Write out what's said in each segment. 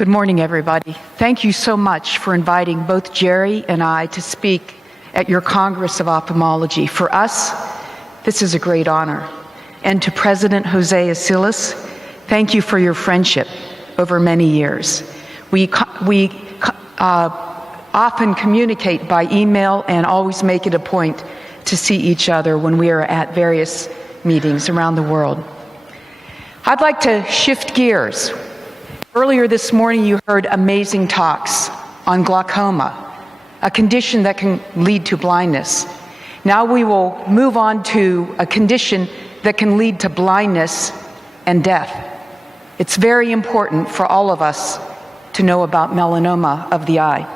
Good morning, everybody. Thank you so much for inviting both Jerry and I to speak at your Congress of Ophthalmology. For us, this is a great honor. And to President Jose Asilas, thank you for your friendship over many years. We often communicate by email and always make it a point to see each other when we are at various meetings around the world. I'd like to shift gears. Earlier this morning, you heard amazing talks on glaucoma, a condition that can lead to blindness. Now we will move on to a condition that can lead to blindness and death. It's very important for all of us to know about melanoma of the eye.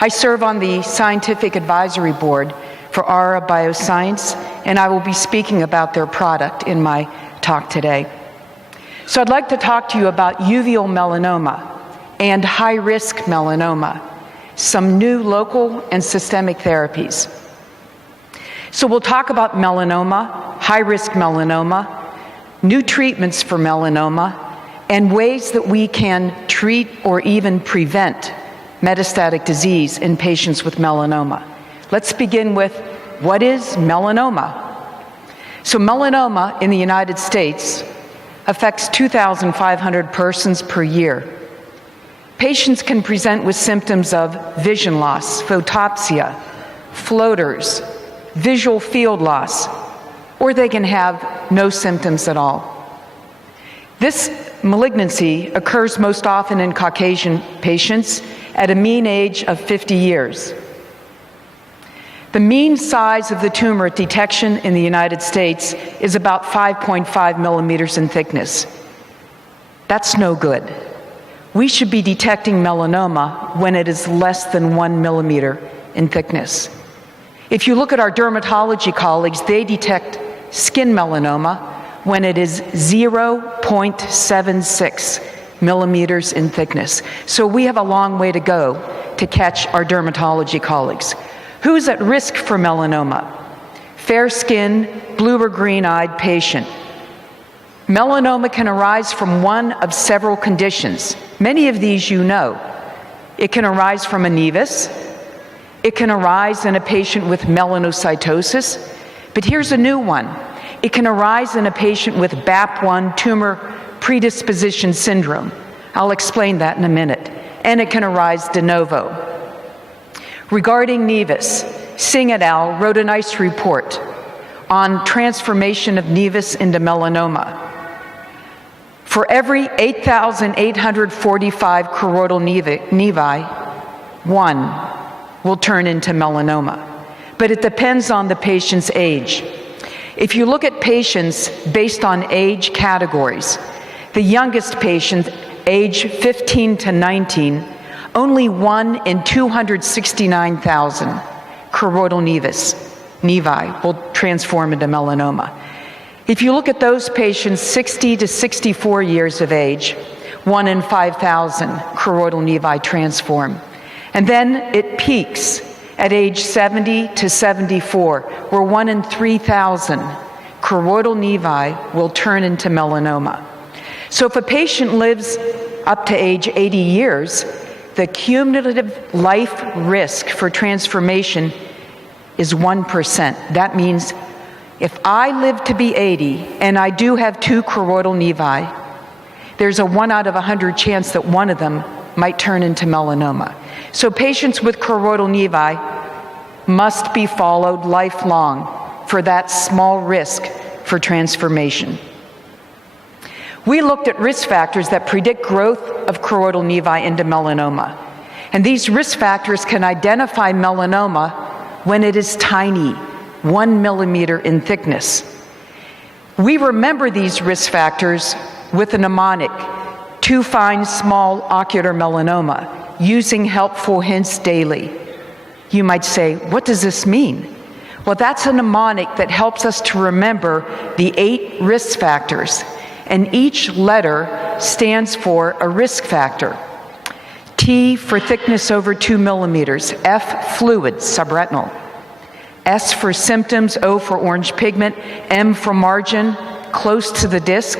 I serve on the Scientific Advisory Board for Aura Bioscience, and I will be speaking about their product in my talk today. So I'd like to talk to you about uveal melanoma and high-risk melanoma, some new local and systemic therapies. So we'll talk about melanoma, high-risk melanoma, new treatments for melanoma, and ways that we can treat or even prevent metastatic disease in patients with melanoma. Let's begin with, what is melanoma? So melanoma in the United States affects 2,500 persons per year. Patients can present with symptoms of vision loss, photopsia, floaters, visual field loss, or they can have no symptoms at all. This malignancy occurs most often in Caucasian patients at a mean age of 50 years. The mean size of the tumor at detection in the United States is about 5.5 millimeters in thickness. That's no good. We should be detecting melanoma when it is less than 1 millimeter in thickness. If you look at our dermatology colleagues, they detect skin melanoma when it is 0.76 millimeters in thickness. So we have a long way to go to catch our dermatology colleagues. Who's at risk for melanoma? Fair-skinned, blue or green-eyed patient. Melanoma can arise from one of several conditions. Many of these you know. It can arise from a nevus. It can arise in a patient with melanocytosis. But here's a new one. It can arise in a patient with BAP1 tumor predisposition syndrome. I'll explain that in a minute. And it can arise de novo. Regarding nevus, Singh et al. Wrote a nice report on transformation of nevus into melanoma. For every 8,845 choroidal nevi, one will turn into melanoma. But it depends on the patient's age. If you look at patients based on age categories, the youngest patient, age 15 to 19, only 1 in 269,000 choroidal nevi will transform into melanoma. If you look at those patients 60 to 64 years of age, 1 in 5,000 choroidal nevi transform. And then it peaks at age 70 to 74, where 1 in 3,000 choroidal nevi will turn into melanoma. So if a patient lives up to age 80 years, the cumulative life risk for transformation is 1%. That means if I live to be 80 and I do have 2 choroidal nevi, there's a 1 out of 100 chance that one of them might turn into melanoma. So patients with choroidal nevi must be followed lifelong for that small risk for transformation. We looked at risk factors that predict growth of choroidal nevi into melanoma. And these risk factors can identify melanoma when it is tiny, 1 millimeter in thickness. We remember these risk factors with a mnemonic, too fine, small ocular melanoma, using helpful hints daily. You might say, what does this mean? Well, that's a mnemonic that helps us to remember the 8 risk factors. And each letter stands for a risk factor. T for thickness over 2 millimeters, F fluid, subretinal, S for symptoms, O for orange pigment, M for margin, close to the disc,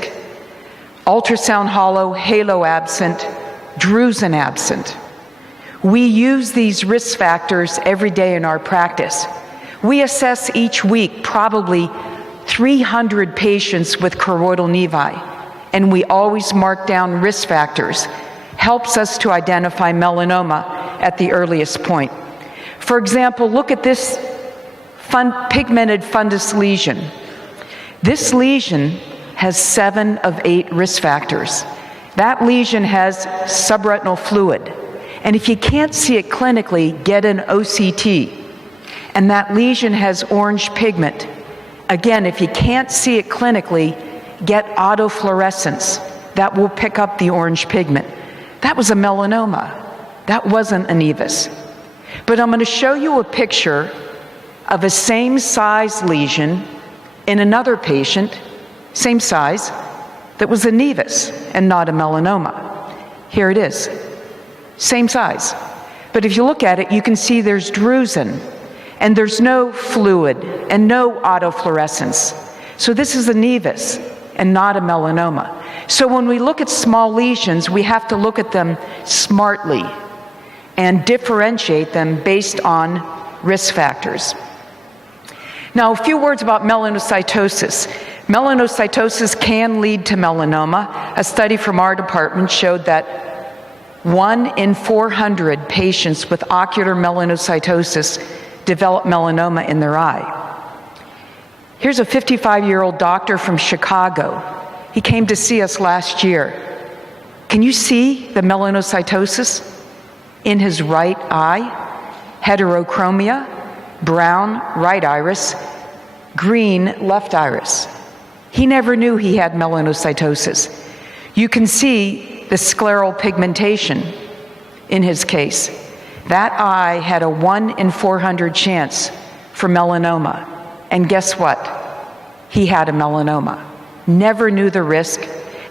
ultrasound hollow, halo absent, drusen absent. We use these risk factors every day in our practice. We assess each week probably 300 patients with choroidal nevi, and we always mark down risk factors. Helps us to identify melanoma at the earliest point. For example, look at this pigmented fundus lesion. This lesion has 7 of 8 risk factors. That lesion has subretinal fluid. And if you can't see it clinically, get an OCT. And that lesion has orange pigment. Again, if you can't see it clinically, get autofluorescence. That will pick up the orange pigment. That was a melanoma. That wasn't a nevus. But I'm going to show you a picture of a same size lesion in another patient, same size, that was a nevus and not a melanoma. Here it is, same size. But if you look at it, you can see there's drusen, and there's no fluid and no autofluorescence. So this is a nevus and not a melanoma. So when we look at small lesions, we have to look at them smartly and differentiate them based on risk factors. Now, a few words about melanocytosis. Melanocytosis can lead to melanoma. A study from our department showed that 1 in 400 patients with ocular melanocytosis develop melanoma in their eye. Here's a 55-year-old doctor from Chicago. He came to see us last year. Can you see the melanocytosis in his right eye? Heterochromia, brown right iris, green left iris. He never knew he had melanocytosis. You can see the scleral pigmentation in his case. That eye had a 1 in 400 chance for melanoma. And guess what? He had a melanoma. Never knew the risk.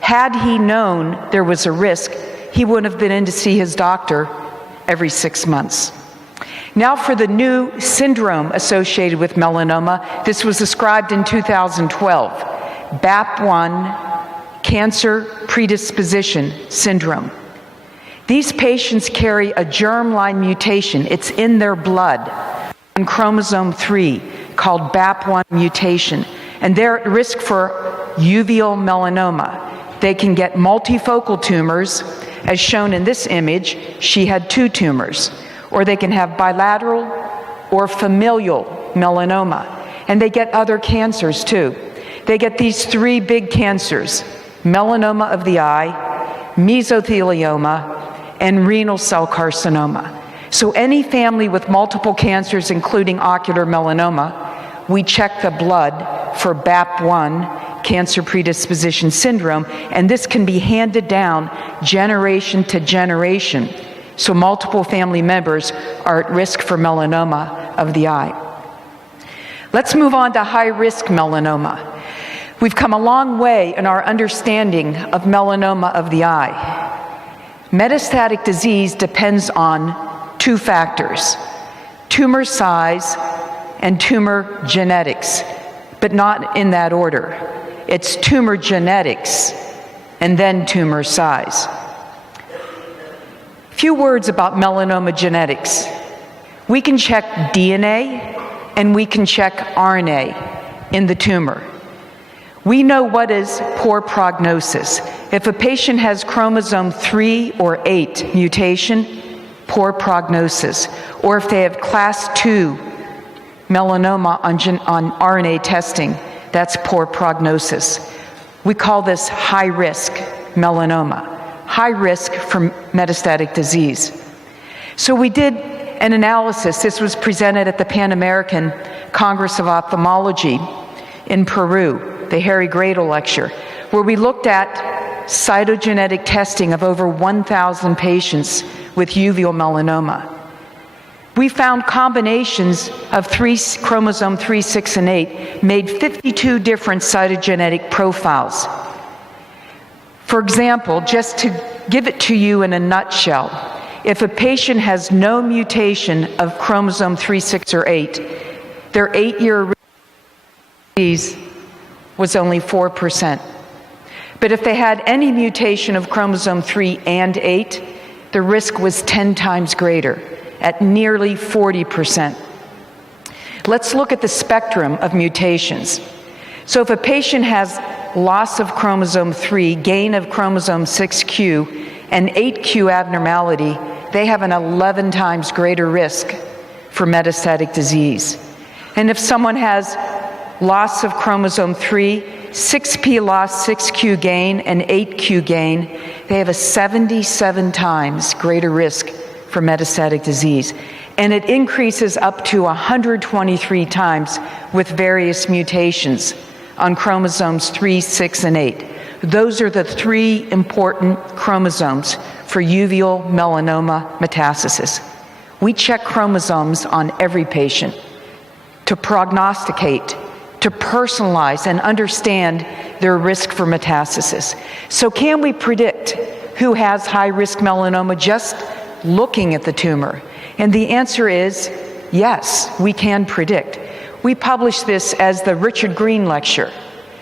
Had he known there was a risk, he wouldn't have been in to see his doctor every 6 months. Now for the new syndrome associated with melanoma. This was described in 2012, BAP1 cancer predisposition syndrome. These patients carry a germline mutation. It's in their blood on chromosome 3 called BAP1 mutation. And they're at risk for uveal melanoma. They can get multifocal tumors, as shown in this image. She had 2 tumors. Or they can have bilateral or familial melanoma. And they get other cancers too. They get these 3 big cancers: melanoma of the eye, mesothelioma, and renal cell carcinoma. So any family with multiple cancers, including ocular melanoma, we check the blood for BAP1 cancer predisposition syndrome, and this can be handed down generation to generation. So multiple family members are at risk for melanoma of the eye. Let's move on to high-risk melanoma. We've come a long way in our understanding of melanoma of the eye. Metastatic disease depends on 2 factors: tumor size and tumor genetics, but not in that order. It's tumor genetics and then tumor size. Few words about melanoma genetics. We can check DNA and we can check RNA in the tumor. We know what is poor prognosis. If a patient has chromosome 3 or 8 mutation, poor prognosis. Or if they have class 2 melanoma on RNA testing, that's poor prognosis. We call this high-risk melanoma. High risk for metastatic disease. So we did an analysis. This was presented at the Pan American Congress of Ophthalmology in Peru, the Harry Gradle lecture, where we looked at cytogenetic testing of over 1,000 patients with uveal melanoma. We found combinations of chromosome 3, 6, and 8 made 52 different cytogenetic profiles. For example, just to give it to you in a nutshell, if a patient has no mutation of chromosome 3, 6, or 8, their 8-year risk of disease was only 4%. But if they had any mutation of chromosome 3 and 8, the risk was 10 times greater, at nearly 40%. Let's look at the spectrum of mutations. So if a patient has loss of chromosome 3, gain of chromosome 6q, and 8q abnormality, they have an 11 times greater risk for metastatic disease. And if someone has loss of chromosome 3, 6p loss, 6q gain, and 8q gain, they have a 77 times greater risk for metastatic disease. And it increases up to 123 times with various mutations on chromosomes 3, 6, and 8. Those are the 3 important chromosomes for uveal melanoma metastasis. We check chromosomes on every patient to prognosticate, to personalize and understand their risk for metastasis. So can we predict who has high-risk melanoma just looking at the tumor? And the answer is yes, we can predict. We published this as the Richard Green Lecture,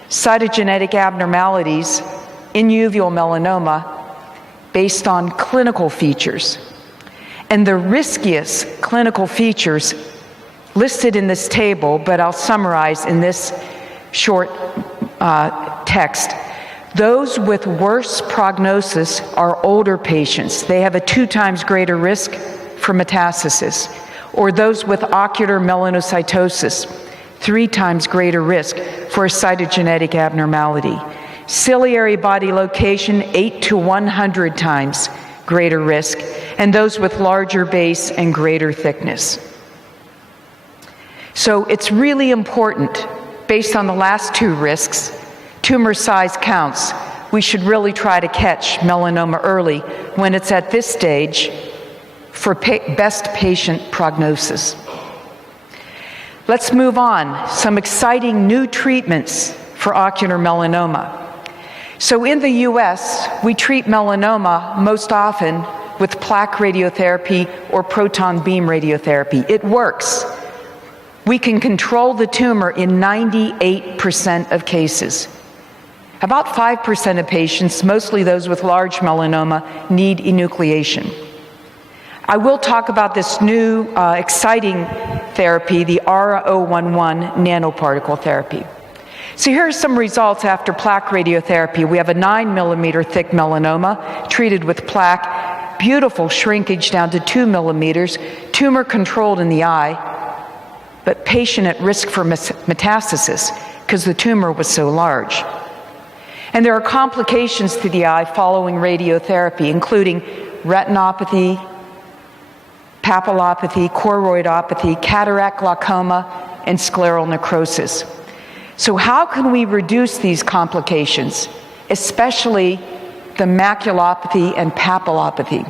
Cytogenetic Abnormalities in Uveal Melanoma based on clinical features. And the riskiest clinical features listed in this table, but I'll summarize in this short text. Those with worse prognosis are older patients. They have a 2 times greater risk for metastasis. Or those with ocular melanocytosis, 3 times greater risk for a cytogenetic abnormality. Ciliary body location, 8 to 100 times greater risk. And those with larger base and greater thickness. So it's really important, based on the last 2 risks, tumor size counts, we should really try to catch melanoma early when it's at this stage for best patient prognosis. Let's move on. Some exciting new treatments for ocular melanoma. So in the US, we treat melanoma most often with plaque radiotherapy or proton beam radiotherapy. It works. We can control the tumor in 98% of cases. About 5% of patients, mostly those with large melanoma, need enucleation. I will talk about this new exciting therapy, the ARA-011 nanoparticle therapy. So here are some results after plaque radiotherapy. We have a 9 millimeter thick melanoma treated with plaque, beautiful shrinkage down to 2 millimeters, tumor controlled in the eye, but patient at risk for metastasis because the tumor was so large. And there are complications to the eye following radiotherapy, including retinopathy, papillopathy, choroidopathy, cataract glaucoma, and scleral necrosis. So how can we reduce these complications, especially the maculopathy and papillopathy?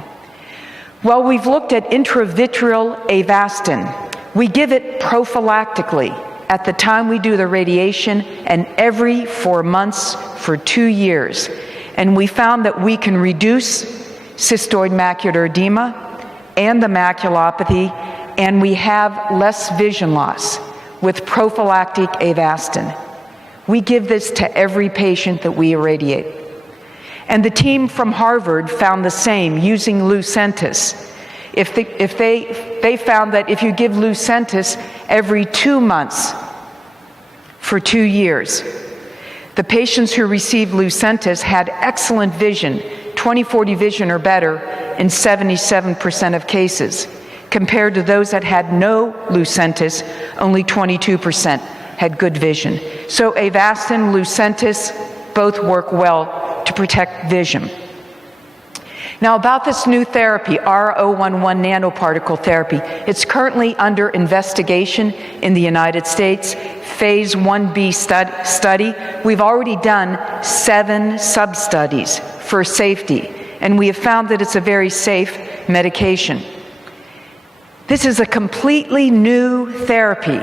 Well, we've looked at intravitreal Avastin. We give it prophylactically at the time we do the radiation and every 4 months for 2 years. And we found that we can reduce cystoid macular edema and the maculopathy, and we have less vision loss with prophylactic Avastin. We give this to every patient that we irradiate. And the team from Harvard found the same using Lucentis. They found that if you give Lucentis every 2 months for 2 years, the patients who received Lucentis had excellent vision, 20/40 vision or better in 77% of cases, compared to those that had no Lucentis, only 22% had good vision. So Avastin, Lucentis, both work well to protect vision. Now about this new therapy, ARA-011 nanoparticle therapy, it's currently under investigation in the United States, phase 1B study. We've already done 7 sub-studies for safety, and we have found that it's a very safe medication. This is a completely new therapy,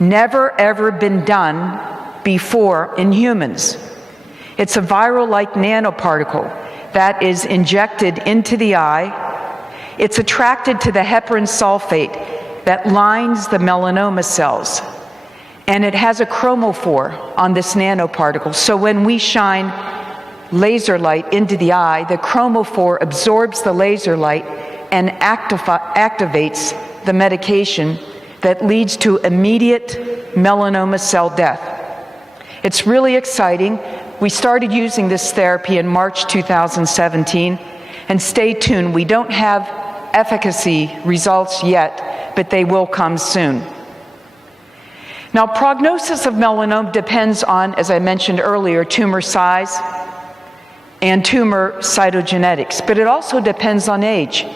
never ever been done before in humans. It's a viral-like nanoparticle that is injected into the eye. It's attracted to the heparin sulfate that lines the melanoma cells. And it has a chromophore on this nanoparticle. So when we shine laser light into the eye, the chromophore absorbs the laser light and activates the medication that leads to immediate melanoma cell death. It's really exciting. We started using this therapy in March 2017, and stay tuned, we don't have efficacy results yet, but they will come soon. Now, prognosis of melanoma depends on, as I mentioned earlier, tumor size and tumor cytogenetics, but it also depends on age.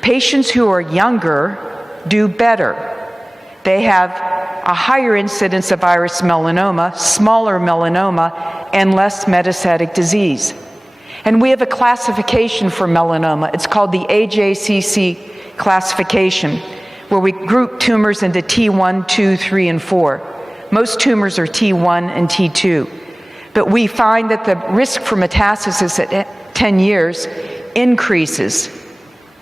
Patients who are younger do better. They have a higher incidence of iris melanoma, smaller melanoma, and less metastatic disease. And we have a classification for melanoma. It's called the AJCC classification, where we group tumors into T1, 2, 3, and 4. Most tumors are T1 and T2. But we find that the risk for metastasis at 10 years increases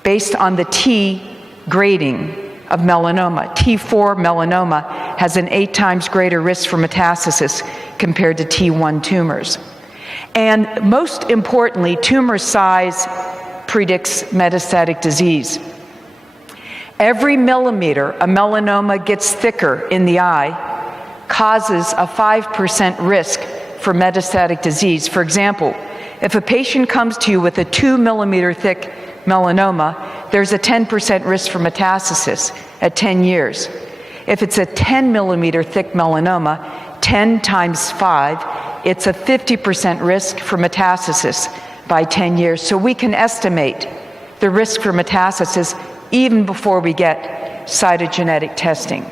based on the T grading of melanoma. T4 melanoma has an 8 times greater risk for metastasis compared to T1 tumors. And most importantly, tumor size predicts metastatic disease. Every millimeter a melanoma gets thicker in the eye causes a 5% risk for metastatic disease. For example, if a patient comes to you with a 2 millimeter thick melanoma, there's a 10% risk for metastasis at 10 years. If it's a 10 millimeter thick melanoma, 10 times 5, it's a 50% risk for metastasis by 10 years. So we can estimate the risk for metastasis even before we get cytogenetic testing.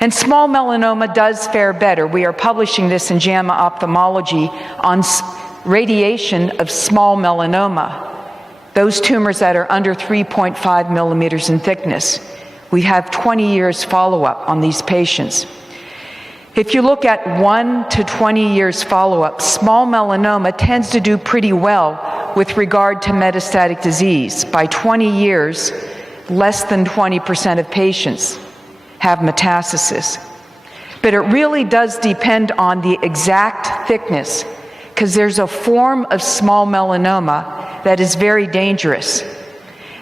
And small melanoma does fare better. We are publishing this in JAMA Ophthalmology on radiation of small melanoma, those tumors that are under 3.5 millimeters in thickness. We have 20 years follow-up on these patients. If you look at 1 to 20 years follow-up, small melanoma tends to do pretty well with regard to metastatic disease. By 20 years, less than 20% of patients have metastasis. But it really does depend on the exact thickness, because there's a form of small melanoma that is very dangerous,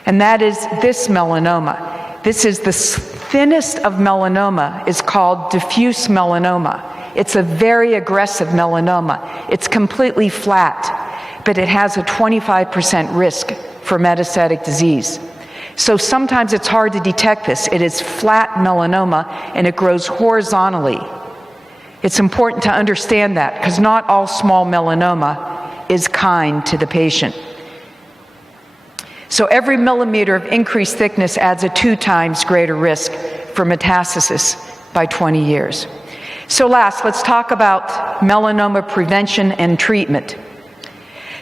and that is this melanoma. This is the thinnest of melanoma, is called diffuse melanoma. It's a very aggressive melanoma. It's completely flat, but it has a 25% risk for metastatic disease. So sometimes it's hard to detect this. It is flat melanoma, and it grows horizontally. It's important to understand that, because not all small melanoma is kind to the patient. So every millimeter of increased thickness adds a 2 times greater risk for metastasis by 20 years. So last, let's talk about melanoma prevention and treatment.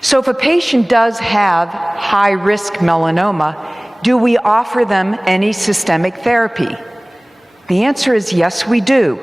So if a patient does have high-risk melanoma, do we offer them any systemic therapy? The answer is yes, we do.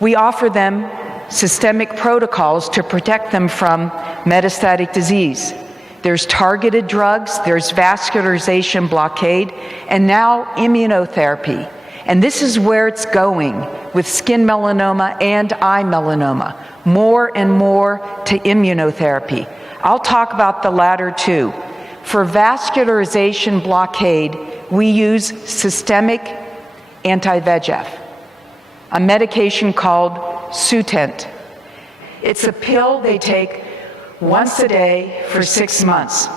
We offer them systemic protocols to protect them from metastatic disease. There's targeted drugs, there's vascularization blockade, and now immunotherapy. And this is where it's going with skin melanoma and eye melanoma, more and more to immunotherapy. I'll talk about the latter too. For vascularization blockade, we use systemic anti-VEGF, a medication called Sutent. It's a pill they take once a day for 6 months.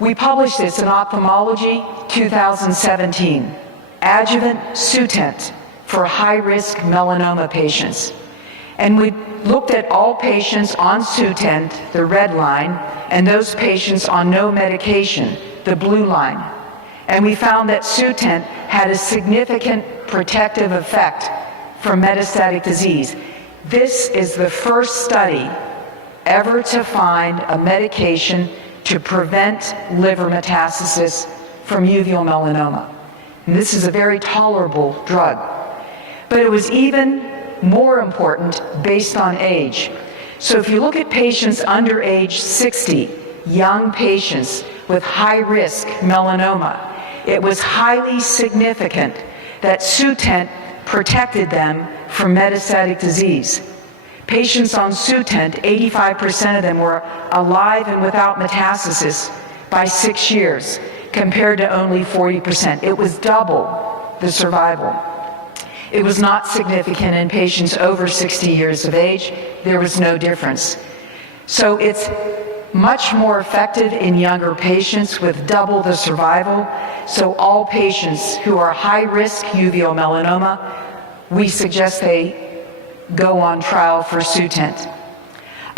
We published this in Ophthalmology 2017, adjuvant Sutent for high-risk melanoma patients. And we looked at all patients on Sutent, the red line, and those patients on no medication, the blue line. And we found that Sutent had a significant protective effect for metastatic disease. This is the first study ever to find a medication to prevent liver metastasis from uveal melanoma. And this is a very tolerable drug. But it was even more important based on age. So if you look at patients under age 60, young patients with high-risk melanoma, it was highly significant that Sutent protected them from metastatic disease. Patients on Sutent, 85% of them were alive and without metastasis by 6 years, compared to only 40%. It was double the survival. It was not significant in patients over 60 years of age. There was no difference. So it's much more effective in younger patients with double the survival. So all patients who are high-risk uveal melanoma, we suggest they go on trial for Sutent.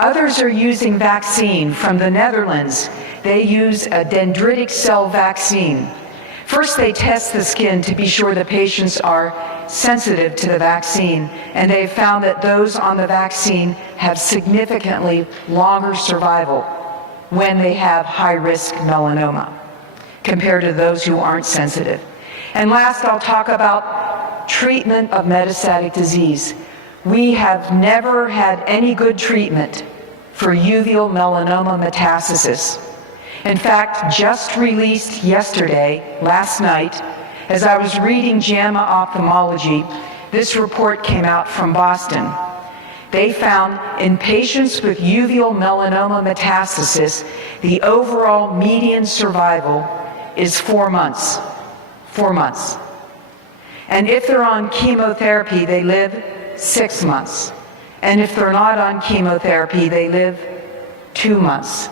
Others are using vaccine from the Netherlands. They use a dendritic cell vaccine. First, they test the skin to be sure the patients are sensitive to the vaccine, and they have found that those on the vaccine have significantly longer survival when they have high-risk melanoma compared to those who aren't sensitive. And last, I'll talk about treatment of metastatic disease. We have never had any good treatment for uveal melanoma metastasis. In fact, just released yesterday, last night, as I was reading JAMA Ophthalmology, this report came out from Boston. They found in patients with uveal melanoma metastasis, the overall median survival is 4 months. 4 months. And if they're on chemotherapy, they live 6 months. And if they're not on chemotherapy, they live 2 months.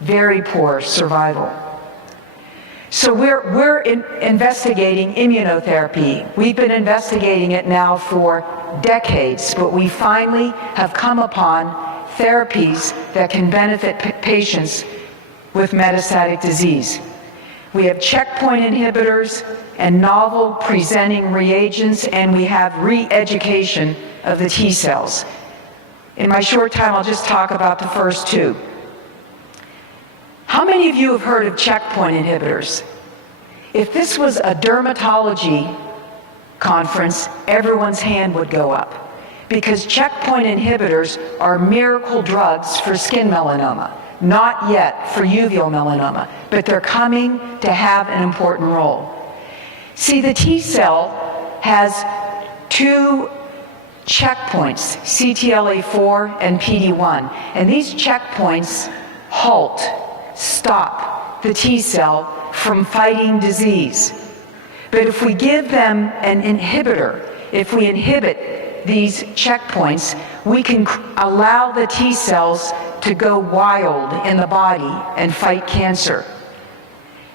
Very poor survival. So we're investigating immunotherapy. We've been investigating it now for decades, but we finally have come upon therapies that can benefit patients with metastatic disease. We have checkpoint inhibitors and novel presenting reagents, and we have re-education of the T cells. In my short time, I'll just talk about the first two. How many of you have heard of checkpoint inhibitors? If this was a dermatology conference, everyone's hand would go up, because checkpoint inhibitors are miracle drugs for skin melanoma, not yet for uveal melanoma, but they're coming to have an important role. See, the T cell has two checkpoints, CTLA4 and PD-1, and these checkpoints stop the T cell from fighting disease. But if we give them an inhibitor, if we inhibit these checkpoints, we can allow the T cells to go wild in the body and fight cancer.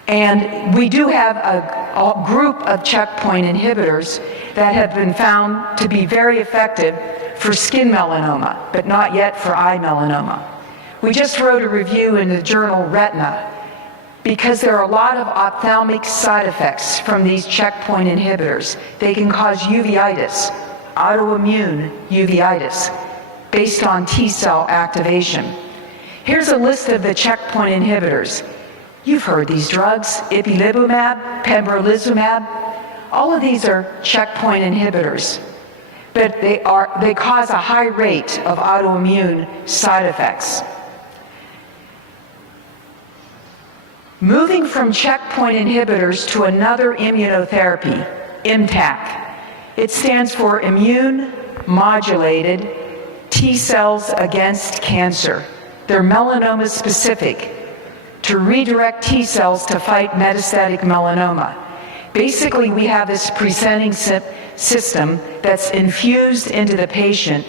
And we do have a group of checkpoint inhibitors that have been found to be very effective for skin melanoma, but not yet for eye melanoma. We just wrote a review in the journal Retina because there are a lot of ophthalmic side effects from these checkpoint inhibitors. They can cause uveitis, autoimmune uveitis, based on T cell activation. Here's a list of the checkpoint inhibitors. You've heard these drugs: ipilimumab, pembrolizumab. All of these are checkpoint inhibitors, but they cause a high rate of autoimmune side effects. Moving from checkpoint inhibitors to another immunotherapy, ImmTAC. It stands for Immune Modulated T Cells Against Cancer. They're melanoma specific to redirect T cells to fight metastatic melanoma. Basically, we have this presenting system that's infused into the patient.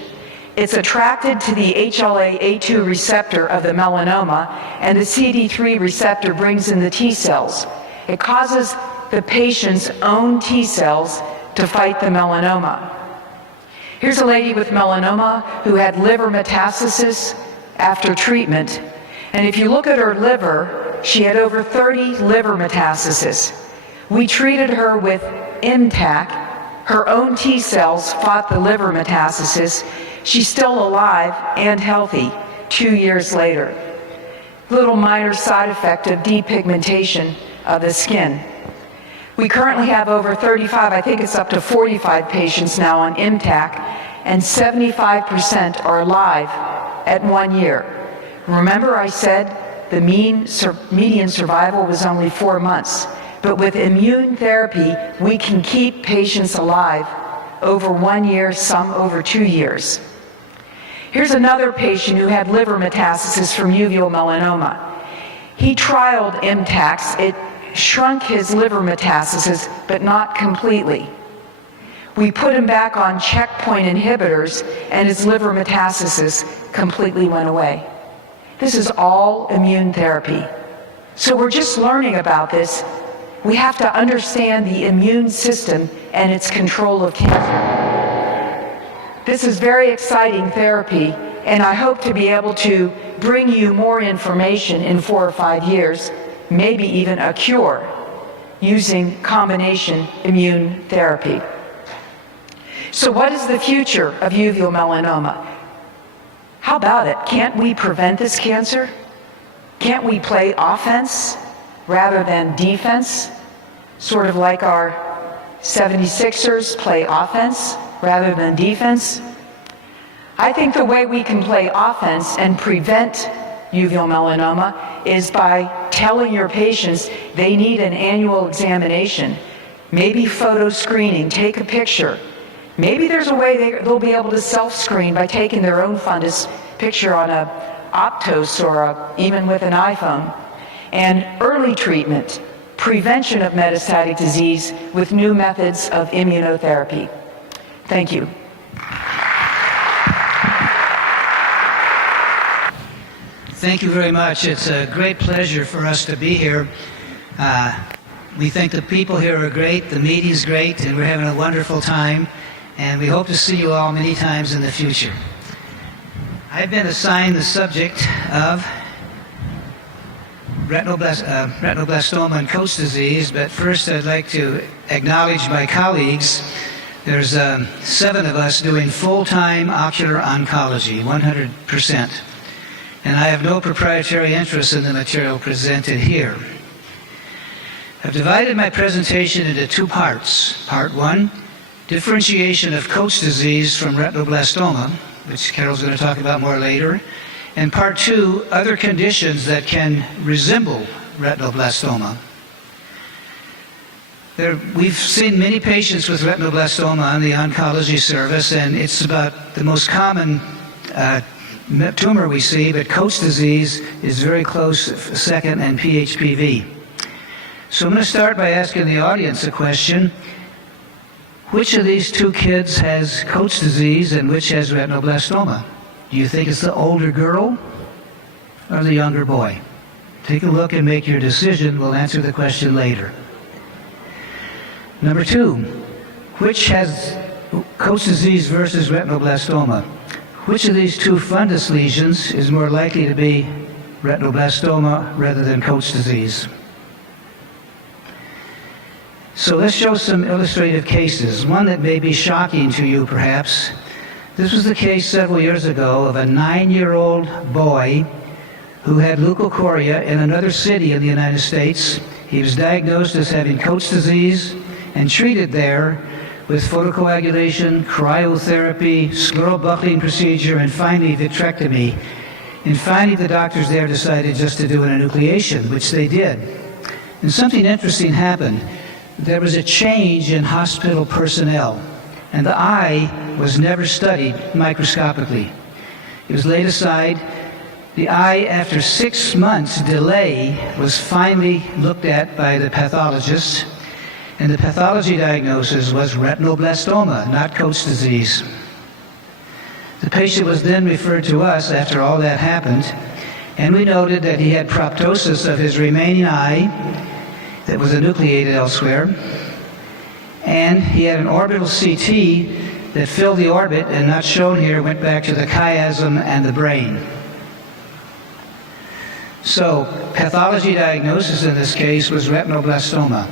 It's attracted to the HLA-A2 receptor of the melanoma, and the CD3 receptor brings in the T cells. It causes the patient's own T cells to fight the melanoma. Here's a lady with melanoma who had liver metastasis after treatment. And if you look at her liver, she had over 30 liver metastases. We treated her with ImmTAC. Her own T cells fought the liver metastasis. She's still alive and healthy 2 years later. Little minor side effect of depigmentation of the skin. We currently have over 35, I think it's up to 45 patients now on ImmTAC, and 75% are alive at 1 year. Remember I said the median survival was only 4 months, but with immune therapy, we can keep patients alive over 1 year, some over 2 years. Here's another patient who had liver metastasis from uveal melanoma. He trialed MTAX. It shrunk his liver metastasis, but not completely. We put him back on checkpoint inhibitors, and his liver metastasis completely went away. This is all immune therapy. So we're just learning about this. We have to understand the immune system and its control of cancer. This is very exciting therapy, and I hope to be able to bring you more information in 4 or 5 years, maybe even a cure, using combination immune therapy. So what is the future of uveal melanoma? How about it? Can't we prevent this cancer? Can't we play offense rather than defense? Sort of like our 76ers play offense rather than defense? I think the way we can play offense and prevent uveal melanoma is by telling your patients they need an annual examination, maybe photo screening, take a picture. Maybe there's a way they'll be able to self-screen by taking their own fundus picture on a Optos or even with an iPhone. And early treatment, prevention of metastatic disease with new methods of immunotherapy. Thank you. Thank you very much. It's a great pleasure for us to be here. We think the people here are great, the meeting's great, and we're having a wonderful time. And we hope to see you all many times in the future. I've been assigned the subject of retinoblastoma and Coats disease, but first I'd like to acknowledge my colleagues. There's 7 of us doing full-time ocular oncology, 100%. And I have no proprietary interest in the material presented here. I've divided my presentation into 2 parts. Part 1, differentiation of Coats disease from retinoblastoma, which Carol's going to talk about more later. And part 2, other conditions that can resemble retinoblastoma. We've seen many patients with retinoblastoma on the oncology service, and it's about the most common tumor we see, but Coats disease is very close second, and PHPV. So I'm going to start by asking the audience a question. Which of these 2 kids has Coats disease and which has retinoblastoma? Do you think it's the older girl or the younger boy? Take a look and make your decision. We'll answer the question later. Number 2, which has Coats disease versus retinoblastoma? Which of these 2 fundus lesions is more likely to be retinoblastoma rather than Coats disease? So let's show some illustrative cases. One that may be shocking to you, perhaps. This was the case several years ago of a 9-year-old boy who had leukocoria in another city in the United States. He was diagnosed as having Coats disease and treated there with photocoagulation, cryotherapy, scleral buckling procedure, and finally vitrectomy. And finally the doctors there decided just to do an enucleation, which they did. And something interesting happened. There was a change in hospital personnel, and the eye was never studied microscopically. It was laid aside. The eye, after 6 months delay, was finally looked at by the pathologist, and the pathology diagnosis was retinoblastoma, not Coats disease. The patient was then referred to us after all that happened, and we noted that he had proptosis of his remaining eye that was enucleated elsewhere, and he had an orbital CT that filled the orbit, and not shown here, went back to the chiasm and the brain. So pathology diagnosis in this case was retinoblastoma,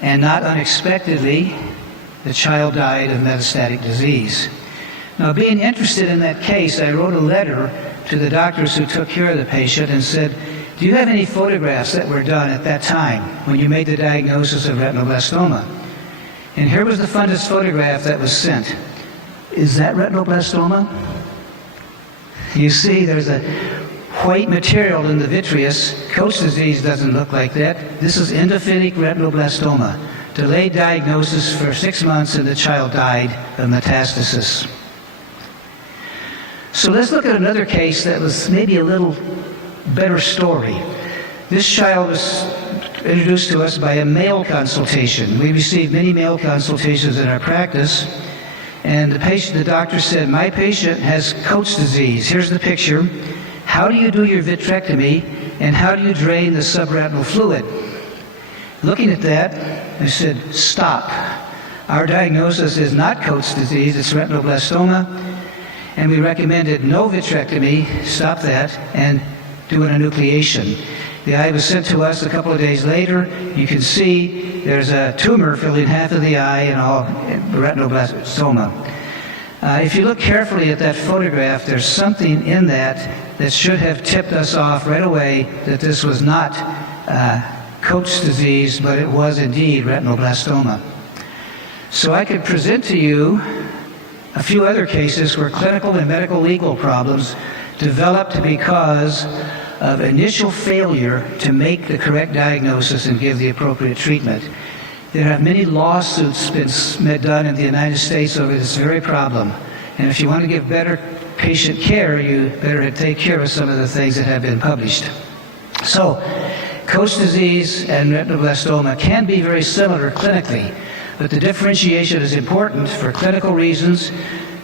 and not unexpectedly, the child died of metastatic disease. Now, being interested in that case, I wrote a letter to the doctors who took care of the patient and said, do you have any photographs that were done at that time when you made the diagnosis of retinoblastoma? And here was the fundus photograph that was sent. Is that retinoblastoma? You see, there's a white material in the vitreous. Coats disease doesn't look like that. This is endophytic retinoblastoma. Delayed diagnosis for 6 months, and the child died of metastasis. So let's look at another case that was maybe a little better story. This child was introduced to us by a male consultation. We received many male consultations in our practice, and the doctor said, "My patient has Coats disease. Here's the picture. How do you do your vitrectomy, and how do you drain the subretinal fluid?" Looking at that, I said, "Stop. Our diagnosis is not Coats disease, it's retinoblastoma, and we recommended no vitrectomy, stop that, and do an enucleation." The eye was sent to us a couple of days later. You can see there's a tumor filling half of the eye and all retinoblastoma. If you look carefully at that photograph, there's something in that should have tipped us off right away that this was not Coats disease, but it was indeed retinoblastoma. So I could present to you a few other cases where clinical and medical legal problems developed because of initial failure to make the correct diagnosis and give the appropriate treatment. There have many lawsuits been done in the United States over this very problem. And if you want to give better patient care, you better take care of some of the things that have been published. So, Coats disease and retinoblastoma can be very similar clinically, but the differentiation is important for clinical reasons,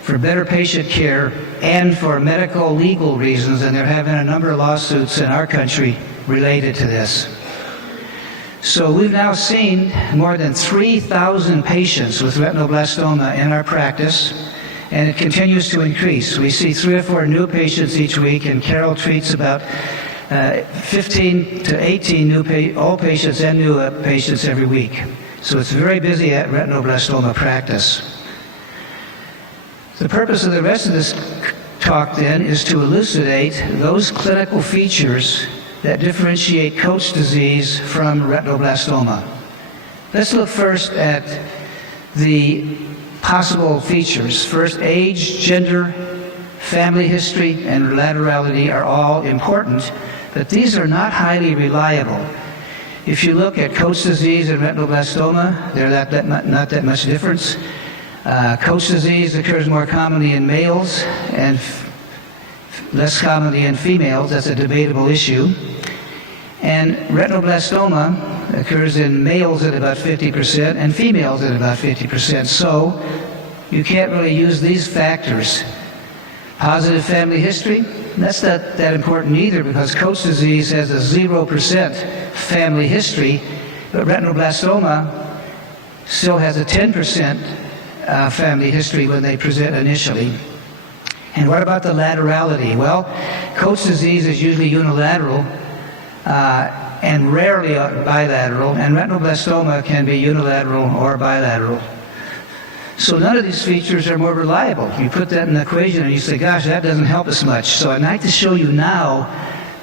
for better patient care, and for medical legal reasons, and there have been a number of lawsuits in our country related to this. So we've now seen more than 3,000 patients with retinoblastoma in our practice, and it continues to increase. We see 3 or 4 new patients each week, and Carol treats about 15 to 18 old patients and new patients every week. So it's very busy at retinoblastoma practice. The purpose of the rest of this talk then is to elucidate those clinical features that differentiate Coats disease from retinoblastoma. Let's look first at the possible features. First, age, gender, family history, and laterality are all important, but these are not highly reliable. If you look at Coats disease and retinoblastoma, there's not that much difference. Coats disease occurs more commonly in males and less commonly in females. That's a debatable issue. And retinoblastoma occurs in males at about 50% and females at about 50%. So you can't really use these factors. Positive family history, that's not that important either, because Coats disease has a 0% family history, but retinoblastoma still has a 10% family history when they present initially. And what about the laterality? Well, Coats disease is usually unilateral and rarely bilateral, and retinoblastoma can be unilateral or bilateral. So none of these features are more reliable. You put that in the equation and you say, gosh, that doesn't help us much. So I'd like to show you now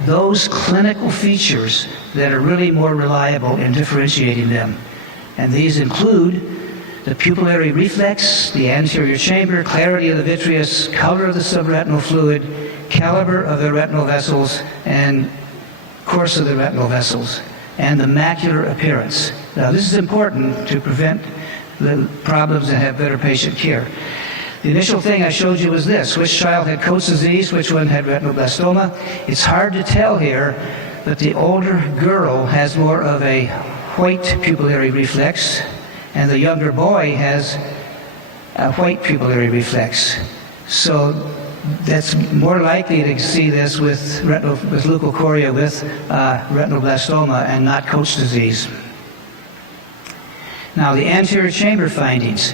those clinical features that are really more reliable in differentiating them. And these include the pupillary reflex, the anterior chamber, clarity of the vitreous, color of the subretinal fluid, caliber of the retinal vessels, and course of the retinal vessels, and the macular appearance. Now, this is important to prevent the problems and have better patient care. The initial thing I showed you was this: which child had Coats disease, which one had retinoblastoma. It's hard to tell here, but the older girl has more of a white pupillary reflex, and the younger boy has a white pupillary reflex. So that's more likely to see this with leukocoria with retinoblastoma and not Coats disease. Now, the anterior chamber findings.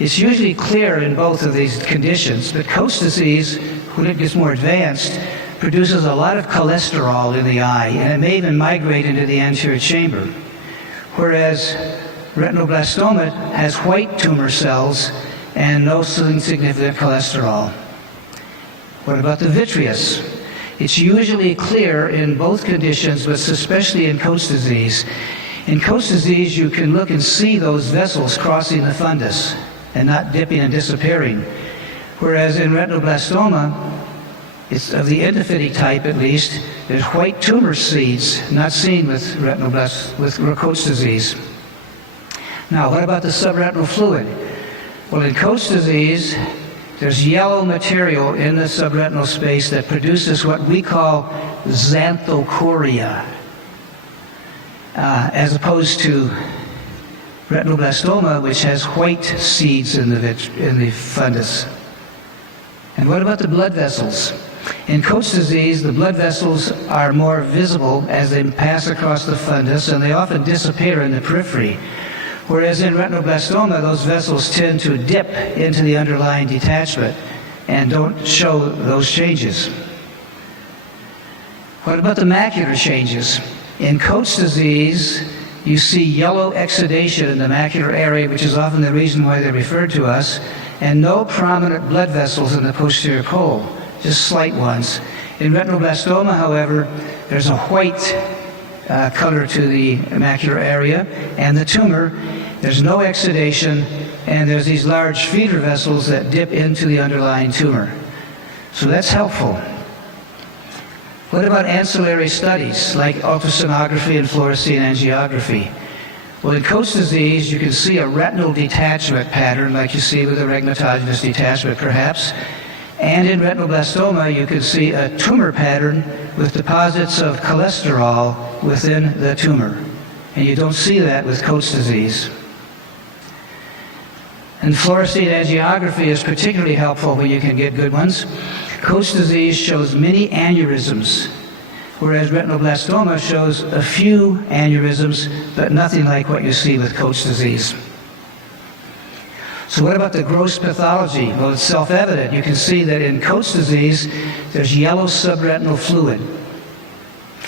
It's usually clear in both of these conditions, but Coats disease, when it gets more advanced, produces a lot of cholesterol in the eye, and it may even migrate into the anterior chamber. Whereas retinoblastoma has white tumor cells and no significant cholesterol. What about the vitreous? It's usually clear in both conditions, but especially in Coats disease. In Coats disease, you can look and see those vessels crossing the fundus and not dipping and disappearing. Whereas in retinoblastoma, it's of the endophytic type at least, there's white tumor seeds not seen with Coats disease. Now, what about the subretinal fluid? Well, in Coats disease, there's yellow material in the subretinal space that produces what we call xanthochoria, as opposed to retinoblastoma, which has white seeds in the fundus. And what about the blood vessels? In Coats disease, the blood vessels are more visible as they pass across the fundus, and they often disappear in the periphery. Whereas in retinoblastoma, those vessels tend to dip into the underlying detachment and don't show those changes. What about the macular changes? In Coats disease, you see yellow exudation in the macular area, which is often the reason why they're referred to us, and no prominent blood vessels in the posterior pole, just slight ones. In retinoblastoma, however, there's a white color to the macular area, and the tumor, there's no exudation, and there's these large feeder vessels that dip into the underlying tumor. So that's helpful. What about ancillary studies like ultrasonography and fluorescein angiography? Well, in Coats disease, you can see a retinal detachment pattern like you see with a rhegmatogenous detachment perhaps. And in retinoblastoma, you can see a tumor pattern with deposits of cholesterol within the tumor. And you don't see that with Coats disease. And fluorescein angiography is particularly helpful when you can get good ones. Coats disease shows many aneurysms, whereas retinoblastoma shows a few aneurysms, but nothing like what you see with Coats disease. So what about the gross pathology? Well, it's self-evident. You can see that in Coats disease, there's yellow subretinal fluid,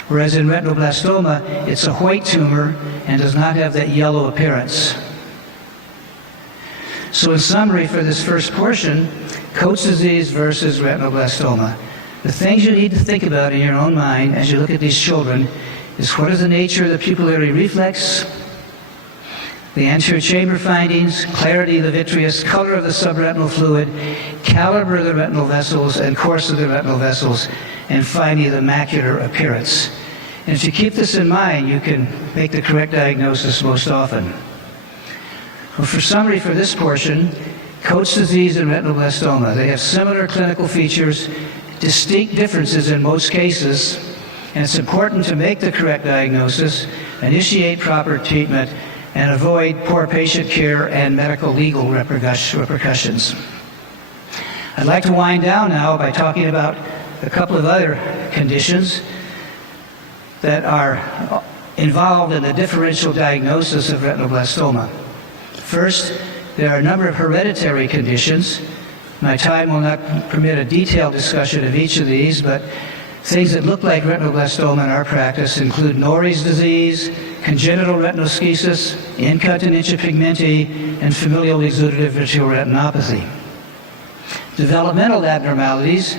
whereas in retinoblastoma, it's a white tumor and does not have that yellow appearance. So in summary for this first portion, Coats disease versus retinoblastoma. The things you need to think about in your own mind as you look at these children is what is the nature of the pupillary reflex, the anterior chamber findings, clarity of the vitreous, color of the subretinal fluid, caliber of the retinal vessels, and course of the retinal vessels, and finally the macular appearance. And if you keep this in mind, you can make the correct diagnosis most often. Well, for summary for this portion, Coats disease and retinoblastoma, they have similar clinical features, distinct differences in most cases, and it's important to make the correct diagnosis, initiate proper treatment, and avoid poor patient care and medical legal repercussions. I'd like to wind down now by talking about a couple of other conditions that are involved in the differential diagnosis of retinoblastoma. First, there are a number of hereditary conditions. My time will not permit a detailed discussion of each of these, but things that look like retinoblastoma in our practice include Norrie's disease, congenital retinoschisis, incontinentia pigmenti, and familial exudative vitreoretinopathy. Developmental abnormalities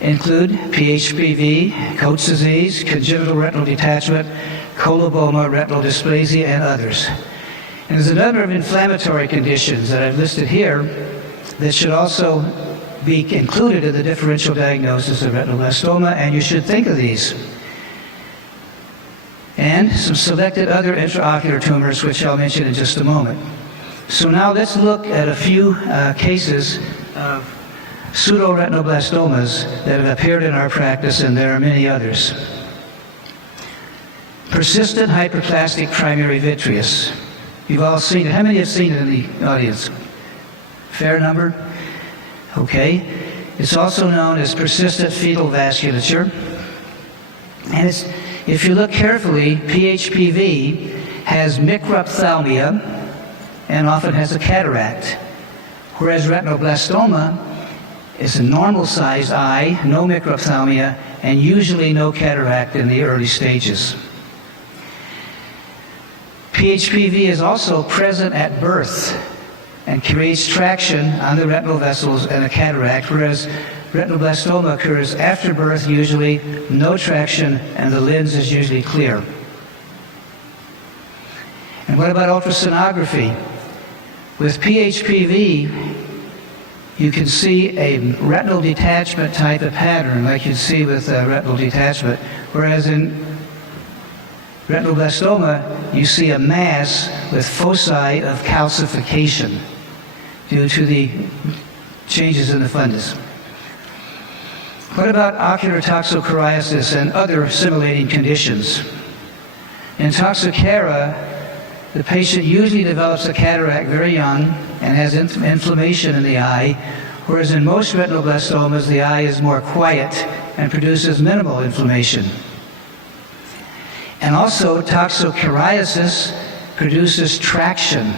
include PHPV, Coats disease, congenital retinal detachment, coloboma, retinal dysplasia, and others. And there's a number of inflammatory conditions that I've listed here that should also be included in the differential diagnosis of retinoblastoma, and you should think of these. And some selected other intraocular tumors, which I'll mention in just a moment. So now let's look at a few cases of pseudoretinoblastomas that have appeared in our practice, and there are many others. Persistent hyperplastic primary vitreous. You've all seen it. How many have seen it in the audience? Fair number? Okay. It's also known as persistent fetal vasculature. And if you look carefully, PHPV has microphthalmia and often has a cataract, whereas retinoblastoma is a normal-sized eye, no microphthalmia, and usually no cataract in the early stages. PHPV is also present at birth and creates traction on the retinal vessels and a cataract, whereas retinoblastoma occurs after birth, usually no traction, and the lens is usually clear. And what about ultrasonography? With PHPV, you can see a retinal detachment type of pattern like you'd see with retinal detachment, whereas in retinoblastoma, you see a mass with foci of calcification due to the changes in the fundus. What about ocular toxocariasis and other stimulating conditions? In toxocara, the patient usually develops a cataract very young and has inflammation in the eye, whereas in most retinoblastomas, the eye is more quiet and produces minimal inflammation. And also, toxocariasis produces traction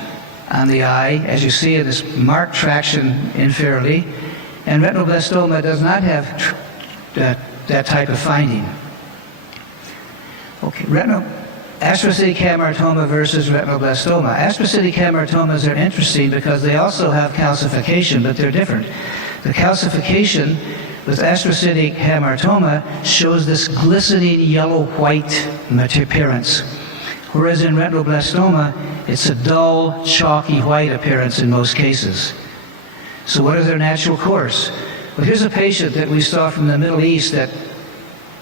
on the eye, as you see in this marked traction inferiorly, and retinoblastoma does not have that type of finding. Okay, astrocytic hamartoma versus retinoblastoma. Astrocytic hamartomas are interesting because they also have calcification, but they're different. The calcification with astrocytic hamartoma shows this glistening yellow-white appearance, whereas in retinoblastoma, it's a dull, chalky white appearance in most cases. So what is their natural course? Well, here's a patient that we saw from the Middle East that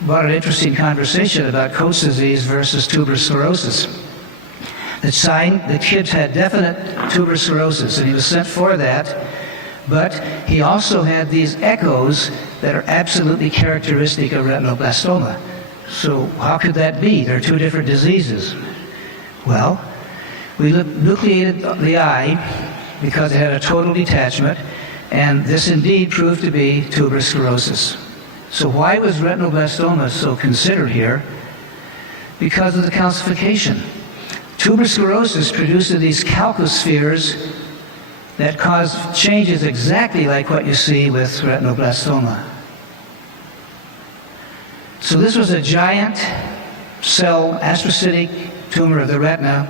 brought an interesting conversation about Coats disease versus tuberous sclerosis. The kid had definite tuberous sclerosis, and he was sent for that, but he also had these echoes that are absolutely characteristic of retinoblastoma. So how could that be? They're two different diseases. Well, we nucleated the eye because it had a total detachment, and this indeed proved to be tuberous sclerosis. So why was retinoblastoma so considered here? Because of the calcification. Tuberous sclerosis produces these calcospheres that cause changes exactly like what you see with retinoblastoma. So this was a giant cell astrocytic tumor of the retina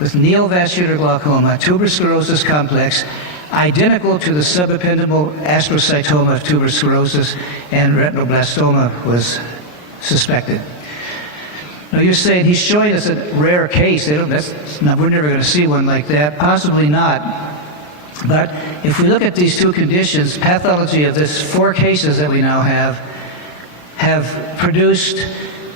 with neovascular glaucoma, tuberous sclerosis complex, identical to the subependymal astrocytoma of tuberous sclerosis, and retinoblastoma was suspected. Now you're saying he's showing us a rare case. We're never going to see one like that. Possibly not. But if we look at these two conditions, pathology of these 4 cases that we now have produced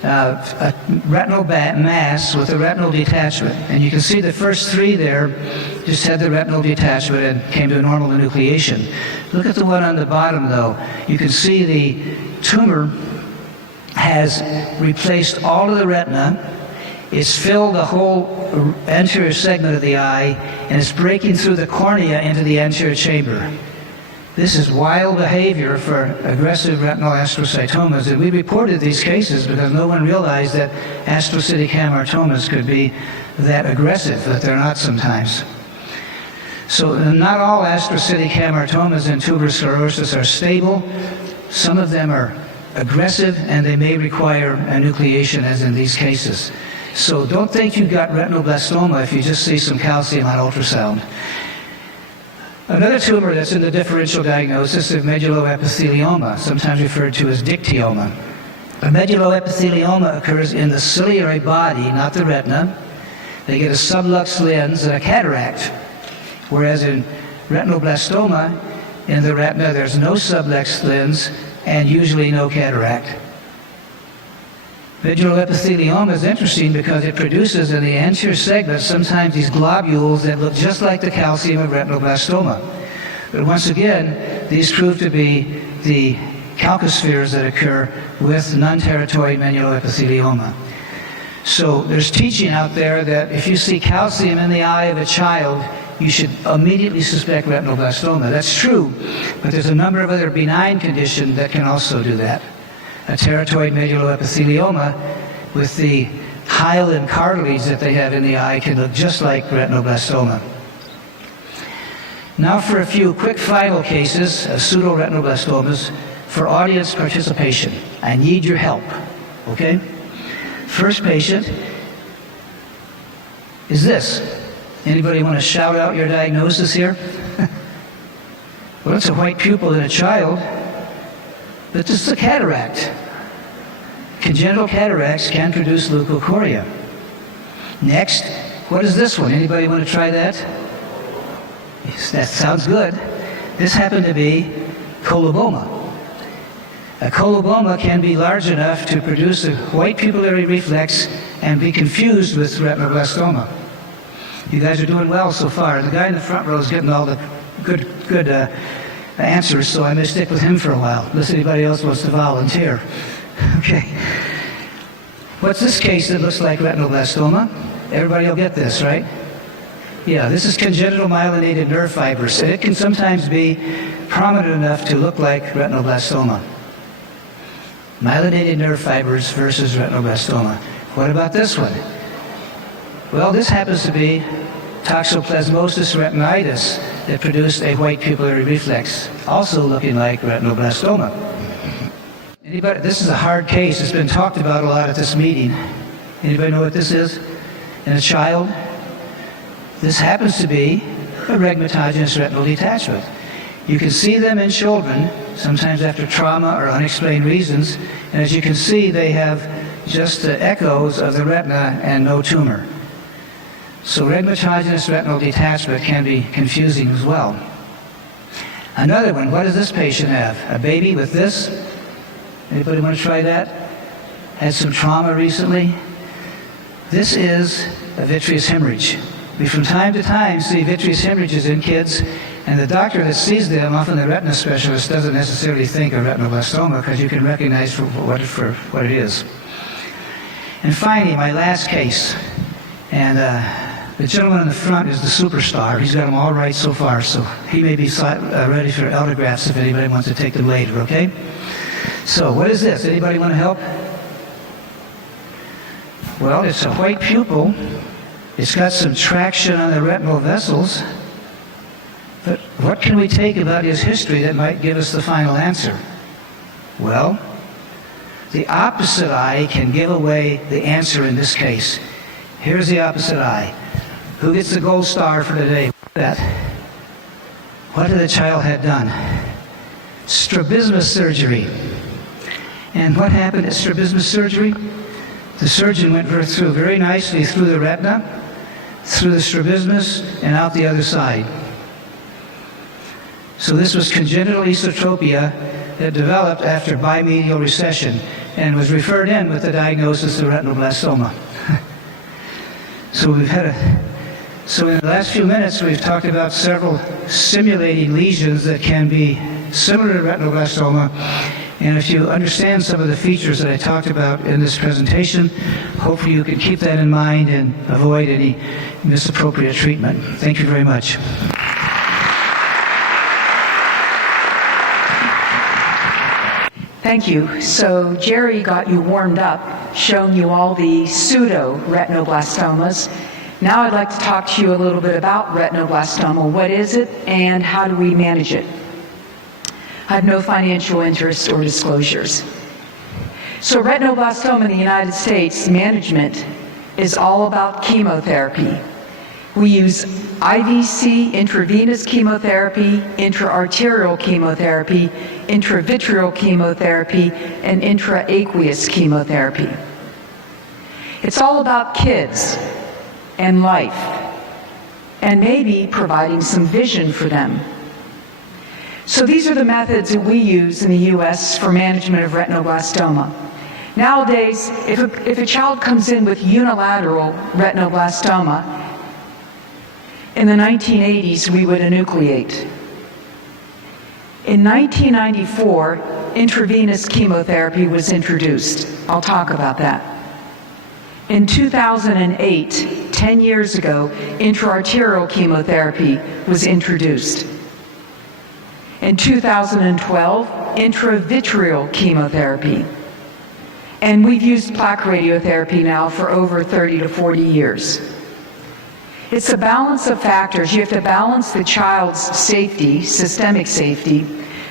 a retinal mass with a retinal detachment. And you can see the first 3 there just had the retinal detachment and came to a normal enucleation. Look at the one on the bottom, though. You can see the tumor has replaced all of the retina. It's filled the whole anterior segment of the eye, and it's breaking through the cornea into the anterior chamber. This is wild behavior for aggressive retinal astrocytomas, and we reported these cases because no one realized that astrocytic hamartomas could be that aggressive, but they're not sometimes. So not all astrocytic hamartomas and tuberous sclerosis are stable. Some of them are aggressive, and they may require enucleation, as in these cases. So don't think you've got retinoblastoma if you just see some calcium on ultrasound. Another tumor that's in the differential diagnosis is medulloepithelioma, sometimes referred to as dictyoma. A medulloepithelioma occurs in the ciliary body, not the retina. They get a sublux lens and a cataract, whereas in retinoblastoma, in the retina, there's no sublux lens and usually no cataract. Medulloepithelioma is interesting because it produces in the anterior segment sometimes these globules that look just like the calcium of retinoblastoma. But once again, these prove to be the calcospheres that occur with non-teratoid medulloepithelioma. So there's teaching out there that if you see calcium in the eye of a child, you should immediately suspect retinoblastoma. That's true, but there's a number of other benign conditions that can also do that. A teratoid medulloepithelioma with the hyaline cartilage that they have in the eye can look just like retinoblastoma. Now for a few quick final cases of pseudoretinoblastomas for audience participation. I need your help, okay? First patient is this. Anybody want to shout out your diagnosis here? Well, it's a white pupil in a child, but this is a cataract. Congenital cataracts can produce leukocoria. Next, what is this one? Anybody want to try that? Yes, that sounds good. This happened to be coloboma. A coloboma can be large enough to produce a white pupillary reflex and be confused with retinoblastoma. You guys are doing well so far. The guy in the front row is getting all the good answers, so I may stick with him for a while, unless anybody else wants to volunteer. Okay. What's this case that looks like retinoblastoma? Everybody will get this, right? Yeah, this is congenital myelinated nerve fibers, and it can sometimes be prominent enough to look like retinoblastoma. Myelinated nerve fibers versus retinoblastoma. What about this one? Well, this happens to be toxoplasmosis retinitis that produced a white pupillary reflex, also looking like retinoblastoma. Anybody? This is a hard case. It's been talked about a lot at this meeting. Anybody know what this is? In a child? This happens to be a rhegmatogenous retinal detachment. You can see them in children, sometimes after trauma or unexplained reasons, and as you can see, they have just echoes of the retina and no tumor. So rhegmatogenous retinal detachment can be confusing as well. Another one, what does this patient have? A baby with this? Anybody want to try that? Had some trauma recently? This is a vitreous hemorrhage. We from time to time see vitreous hemorrhages in kids, and the doctor that sees them, often the retina specialist, doesn't necessarily think of retinoblastoma because you can recognize for what it is. And finally, my last case, and the gentleman in the front is the superstar. He's got them all right so far, so he may be ready for autographs if anybody wants to take them later, okay? So what is this? Anybody want to help? Well, it's a white pupil. It's got some traction on the retinal vessels. But what can we take about his history that might give us the final answer? Well, the opposite eye can give away the answer in this case. Here's the opposite eye. Who gets the gold star for today? What had the child had done? Strabismus surgery. And what happened at strabismus surgery? The surgeon went through very nicely through the retina, through the strabismus, and out the other side. So this was congenital esotropia that developed after bimedial recession and was referred in with the diagnosis of retinoblastoma. So in the last few minutes we've talked about several simulating lesions that can be similar to retinoblastoma, and if you understand some of the features that I talked about in this presentation, hopefully you can keep that in mind and avoid any misappropriate treatment. Thank you very much. Thank you. So Jerry got you warmed up, shown you all the pseudo-retinoblastomas. Now I'd like to talk to you a little bit about retinoblastoma. What is it and how do we manage it? I have no financial interests or disclosures. So retinoblastoma in the United States, management is all about chemotherapy. We use IVC, intravenous chemotherapy, intraarterial chemotherapy, intravitreal chemotherapy, and intraaqueous chemotherapy. It's all about kids and life, and maybe providing some vision for them. So these are the methods that we use in the U.S. for management of retinoblastoma. Nowadays, if a child comes in with unilateral retinoblastoma, in the 1980s, we would enucleate. In 1994, intravenous chemotherapy was introduced. I'll talk about that. In 2008, 10 years ago, intraarterial chemotherapy was introduced. In 2012, intravitreal chemotherapy. And we've used plaque radiotherapy now for over 30 to 40 years. It's a balance of factors. You have to balance the child's safety, systemic safety,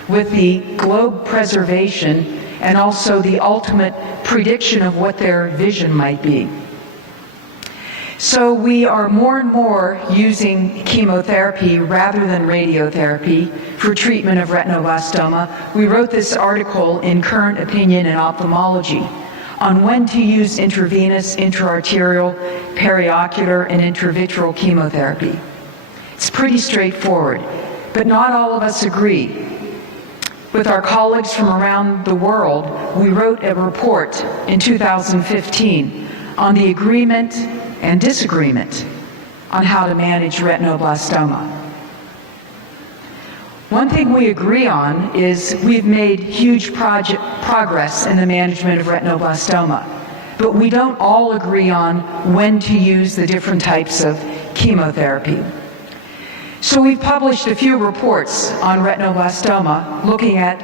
with the globe preservation and also the ultimate prediction of what their vision might be. So we are more and more using chemotherapy rather than radiotherapy for treatment of retinoblastoma. We wrote this article in Current Opinion in Ophthalmology on when to use intravenous, intraarterial, periocular, and intravitreal chemotherapy. It's pretty straightforward, but not all of us agree. With our colleagues from around the world, we wrote a report in 2015 on the agreement and disagreement on how to manage retinoblastoma. One thing we agree on is we've made huge progress in the management of retinoblastoma, but we don't all agree on when to use the different types of chemotherapy. So we've published a few reports on retinoblastoma looking at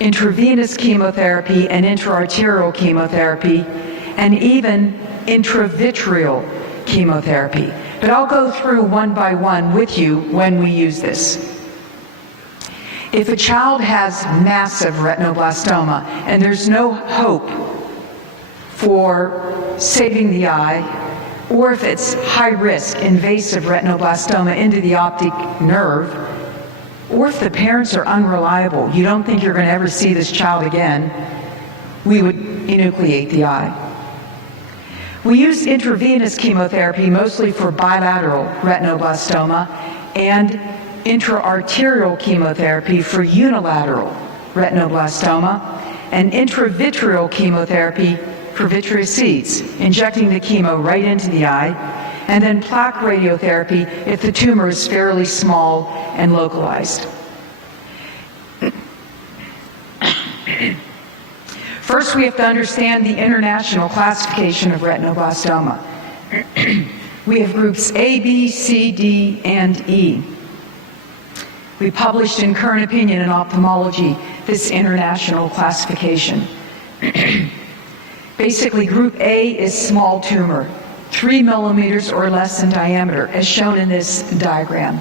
intravenous chemotherapy and intraarterial chemotherapy and even intravitreal chemotherapy. But I'll go through one by one with you when we use this. If a child has massive retinoblastoma and there's no hope for saving the eye, or if it's high-risk invasive retinoblastoma into the optic nerve, or if the parents are unreliable, you don't think you're going to ever see this child again, we would enucleate the eye. We use intravenous chemotherapy mostly for bilateral retinoblastoma and intraarterial chemotherapy for unilateral retinoblastoma, and intravitreal chemotherapy for vitreous seeds, injecting the chemo right into the eye, and then plaque radiotherapy if the tumor is fairly small and localized. First, we have to understand the international classification of retinoblastoma. We have groups A, B, C, D, and E. We published in Current Opinion in Ophthalmology this international classification. Basically, group A is small tumor, 3 millimeters or less in diameter, as shown in this diagram.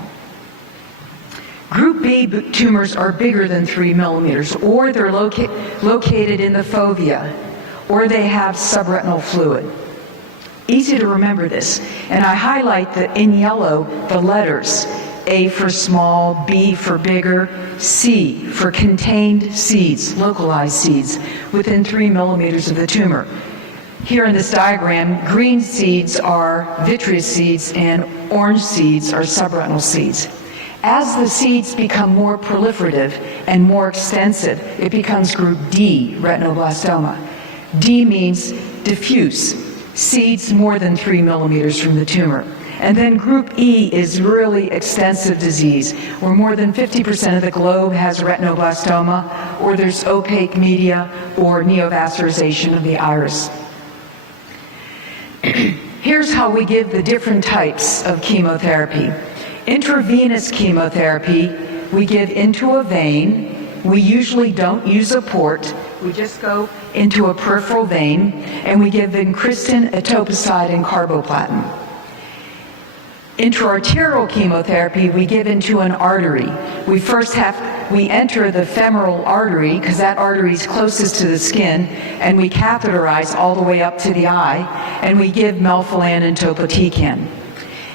Group B tumors are bigger than 3 millimeters, or they're located in the fovea, or they have subretinal fluid. Easy to remember this, and I highlight in yellow the letters: A for small, B for bigger, C for contained seeds, localized seeds, within 3 millimeters of the tumor. Here in this diagram, green seeds are vitreous seeds and orange seeds are subretinal seeds. As the seeds become more proliferative and more extensive, it becomes group D, retinoblastoma. D means diffuse, seeds more than 3 millimeters from the tumor. And then group E is really extensive disease, where more than 50% of the globe has retinoblastoma, or there's opaque media or neovascularization of the iris. Here's how we give the different types of chemotherapy. Intravenous chemotherapy, we give into a vein. We usually don't use a port. We just go into a peripheral vein, and we give vincristine, etoposide, and carboplatin. Intraarterial chemotherapy, we give into an artery. We enter the femoral artery, because that artery is closest to the skin, and we catheterize all the way up to the eye, and we give melphalan and topotecan.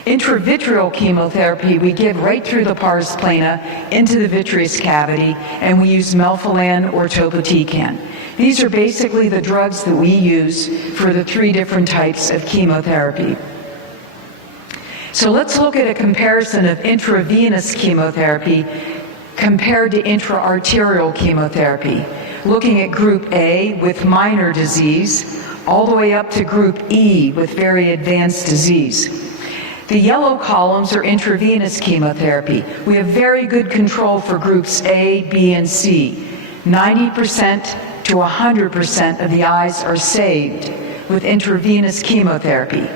Intravitreal chemotherapy, we give right through the pars plana into the vitreous cavity, and we use melphalan or topotecan. These are basically the drugs that we use for the 3 different types of chemotherapy. So let's look at a comparison of intravenous chemotherapy compared to intraarterial chemotherapy, looking at group A with minor disease, all the way up to group E with very advanced disease. The yellow columns are intravenous chemotherapy. We have very good control for groups A, B, and C. 90% to 100% of the eyes are saved with intravenous chemotherapy.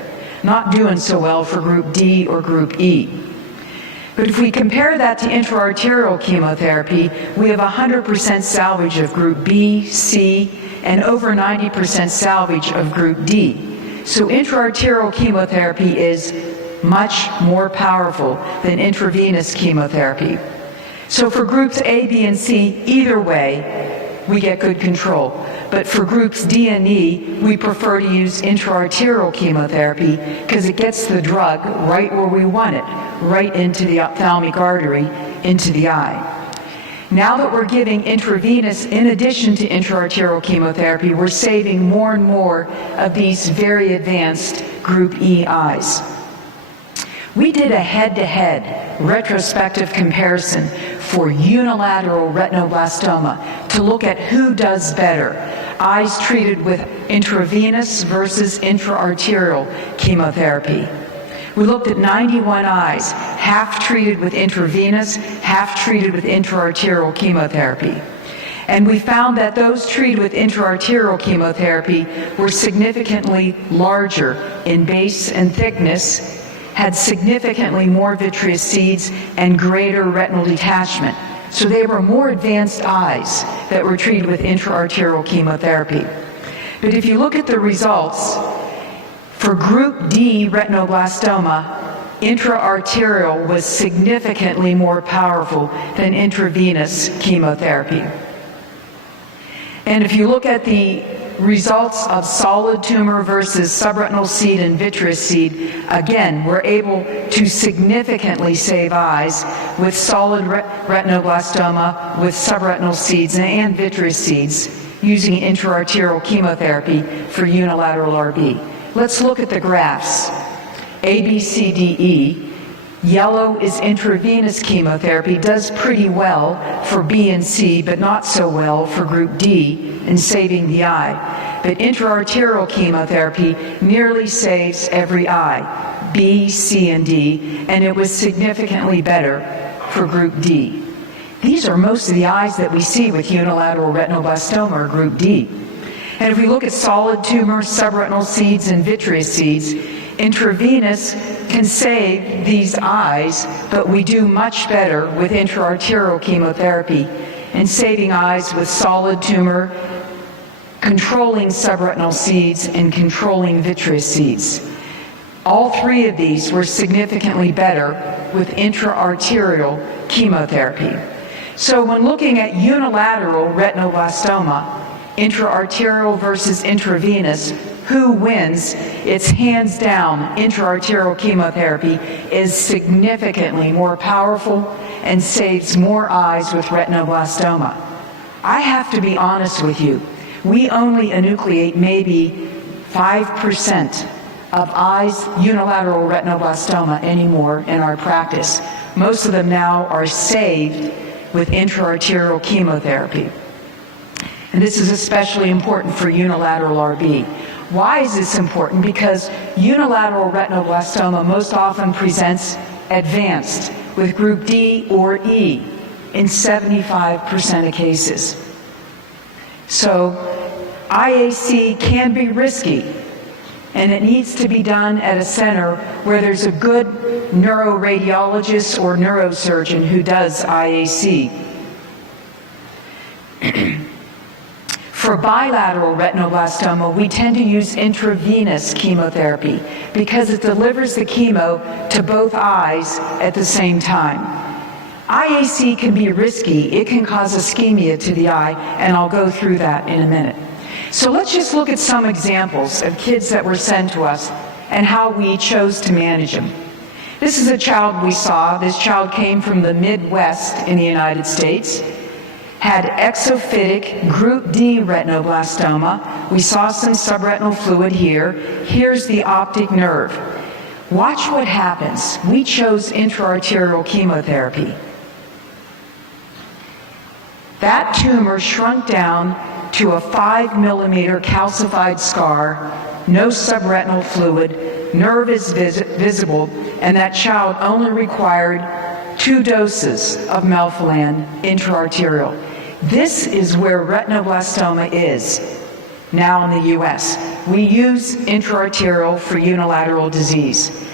Not doing so well for group D or group E. But if we compare that to intraarterial chemotherapy, we have 100% salvage of group B, C, and over 90% salvage of group D. So intraarterial chemotherapy is much more powerful than intravenous chemotherapy. So for groups A, B, and C, either way, we get good control. But for groups D and E, we prefer to use intraarterial chemotherapy because it gets the drug right where we want it, right into the ophthalmic artery, into the eye. Now that we're giving intravenous in addition to intraarterial chemotherapy, we're saving more and more of these very advanced group E eyes. We did a head-to-head retrospective comparison for unilateral retinoblastoma to look at who does better, eyes treated with intravenous versus intraarterial chemotherapy. We looked at 91 eyes, half treated with intravenous, half treated with intraarterial chemotherapy. And we found that those treated with intraarterial chemotherapy were significantly larger in base and thickness, had significantly more vitreous seeds, and greater retinal detachment. So they were more advanced eyes that were treated with intraarterial chemotherapy. But if you look at the results, for group D retinoblastoma, intraarterial was significantly more powerful than intravenous chemotherapy. And if you look at the results of solid tumor versus subretinal seed and vitreous seed, again, we're able to significantly save eyes with solid retinoblastoma with subretinal seeds and vitreous seeds using intraarterial chemotherapy for unilateral RB. Let's look at the graphs. A, B, C, D, E. Yellow is intravenous chemotherapy, does pretty well for B and C, but not so well for group D in saving the eye. But intraarterial chemotherapy nearly saves every eye, B, C, and D, and it was significantly better for group D. These are most of the eyes that we see with unilateral retinoblastoma or group D. And if we look at solid tumors, subretinal seeds, and vitreous seeds, intravenous can save these eyes, but we do much better with intraarterial chemotherapy in saving eyes with solid tumor, controlling subretinal seeds, and controlling vitreous seeds. All three of these were significantly better with intraarterial chemotherapy. So when looking at unilateral retinoblastoma, intraarterial versus intravenous, who wins? It's hands down, intraarterial chemotherapy is significantly more powerful and saves more eyes with retinoblastoma. I have to be honest with you. We only enucleate maybe 5% of eyes unilateral retinoblastoma anymore in our practice. Most of them now are saved with intraarterial chemotherapy. And this is especially important for unilateral RB. Why is this important? Because unilateral retinoblastoma most often presents advanced with group D or E in 75% of cases. So IAC can be risky, and it needs to be done at a center where there's a good neuroradiologist or neurosurgeon who does IAC. For bilateral retinoblastoma, we tend to use intravenous chemotherapy because it delivers the chemo to both eyes at the same time. IAC can be risky. It can cause ischemia to the eye, and I'll go through that in a minute. So let's just look at some examples of kids that were sent to us and how we chose to manage them. This is a child we saw. This child came from the Midwest in the United States, had exophytic group D retinoblastoma. We saw some subretinal fluid here. Here's the optic nerve. Watch what happens. We chose intraarterial chemotherapy. That tumor shrunk down to a 5-millimeter calcified scar, no subretinal fluid, nerve is visible, and that child only required 2 doses of melphalan intraarterial. This is where retinoblastoma is now in the U.S. We use intraarterial for unilateral disease.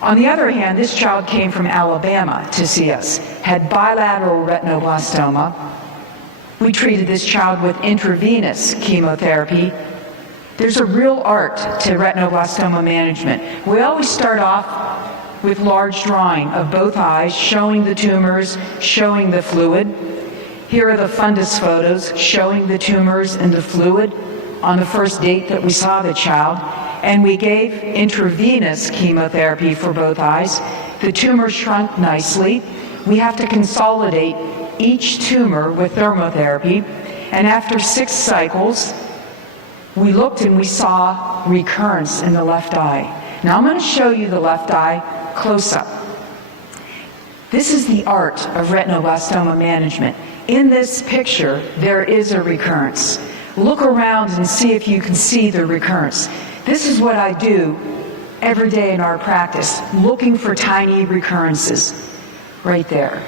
On the other hand, this child came from Alabama to see us, had bilateral retinoblastoma. We treated this child with intravenous chemotherapy. There's a real art to retinoblastoma management. We always start off with large drawing of both eyes, showing the tumors, showing the fluid. Here are the fundus photos showing the tumors and the fluid on the first date that we saw the child. And we gave intravenous chemotherapy for both eyes. The tumor shrunk nicely. We have to consolidate each tumor with thermotherapy. And after 6 cycles, we looked and we saw recurrence in the left eye. Now I'm going to show you the left eye close up. This is the art of retinoblastoma management. In this picture, there is a recurrence. Look around and see if you can see the recurrence. This is what I do every day in our practice, looking for tiny recurrences. Right there.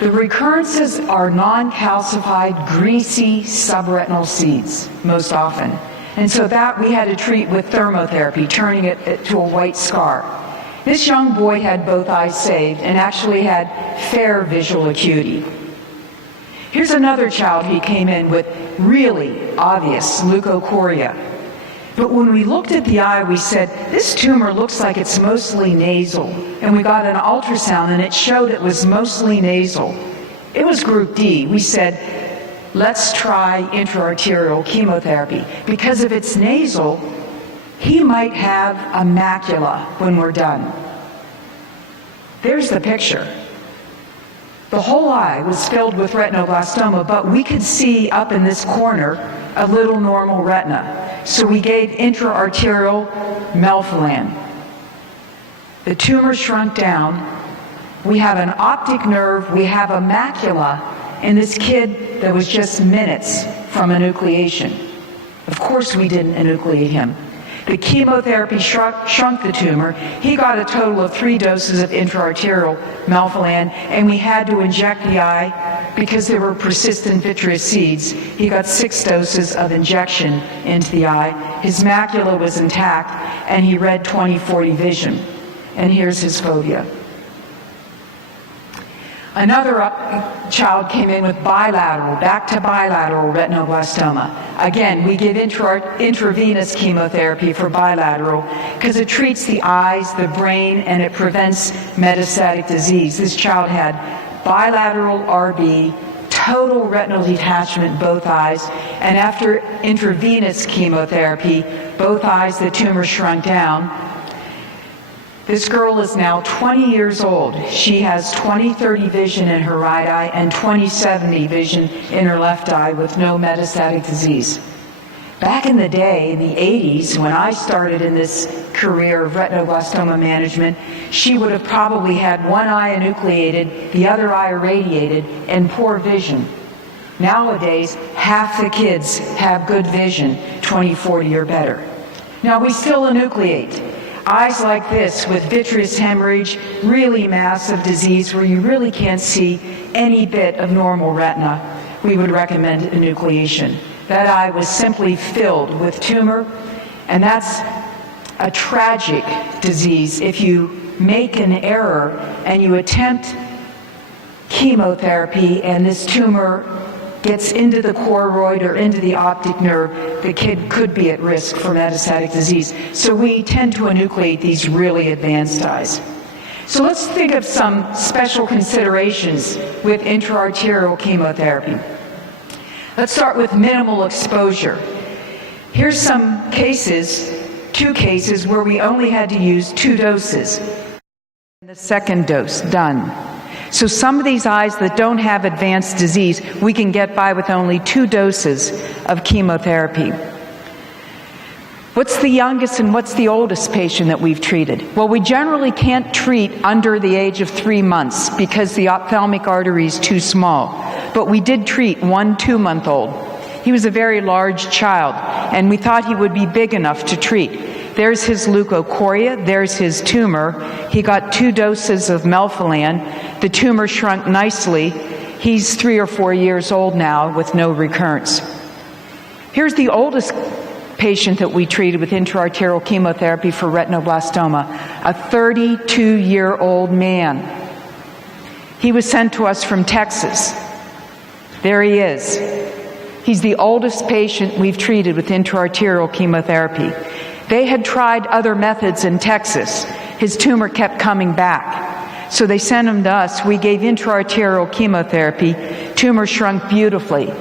The recurrences are non-calcified, greasy subretinal seeds, most often. And so that we had to treat with thermotherapy, turning it to a white scar. This young boy had both eyes saved and actually had fair visual acuity. Here's another child who came in with really obvious leukocoria. But when we looked at the eye, we said, this tumor looks like it's mostly nasal. And we got an ultrasound and it showed it was mostly nasal. It was group D. We said, let's try intraarterial chemotherapy. Because if it's nasal, he might have a macula when we're done. There's the picture. The whole eye was filled with retinoblastoma, but we could see up in this corner a little normal retina. So we gave intraarterial melphalan. The tumor shrunk down. We have an optic nerve. We have a macula in this kid that was just minutes from enucleation. Of course we didn't enucleate him. The chemotherapy shrunk the tumor. He got a total of 3 doses of intraarterial melphalan, and we had to inject the eye because there were persistent vitreous seeds. He got 6 doses of injection into the eye. His macula was intact, and he read 20/40 vision. And here's his fovea. Another child came in with bilateral, back to bilateral retinoblastoma. Again, we give intravenous chemotherapy for bilateral because it treats the eyes, the brain, and it prevents metastatic disease. This child had bilateral RB, total retinal detachment, both eyes, and after intravenous chemotherapy, both eyes, the tumor shrunk down. This girl is now 20 years old. She has 20/30 vision in her right eye and 20/70 vision in her left eye with no metastatic disease. Back in the day, in the 80s, when I started in this career of retinoblastoma management, she would have probably had one eye enucleated, the other eye irradiated, and poor vision. Nowadays, half the kids have good vision, 20/40 or better. Now, we still enucleate. Eyes like this with vitreous hemorrhage, really massive disease where you really can't see any bit of normal retina, we would recommend enucleation. That eye was simply filled with tumor, and that's a tragic disease. If you make an error and you attempt chemotherapy and this tumor gets into the choroid or into the optic nerve, the kid could be at risk for metastatic disease. So we tend to enucleate these really advanced eyes. So let's think of some special considerations with intraarterial chemotherapy. Let's start with minimal exposure. Here's some cases, 2 cases, where we only had to use 2 doses. The second dose, done. So some of these eyes that don't have advanced disease, we can get by with only 2 doses of chemotherapy. What's the youngest and what's the oldest patient that we've treated? Well, we generally can't treat under the age of 3 months because the ophthalmic artery is too small. But we did treat one 2-month-old. He was a very large child, and we thought he would be big enough to treat. There's his leukocoria, there's his tumor. He got 2 doses of melphalan. The tumor shrunk nicely. He's 3 or 4 years old now with no recurrence. Here's the oldest patient that we treated with intraarterial chemotherapy for retinoblastoma, a 32-year-old man. He was sent to us from Texas. There he is. He's the oldest patient we've treated with intraarterial chemotherapy. They had tried other methods in Texas. His tumor kept coming back. So they sent him to us. We gave intraarterial chemotherapy. Tumor shrunk beautifully.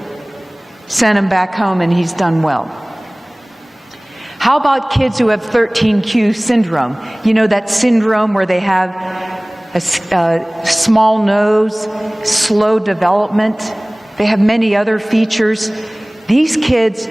Sent him back home, and he's done well. How about kids who have 13q syndrome? You know, that syndrome where they have a small nose, slow development. They have many other features. These kids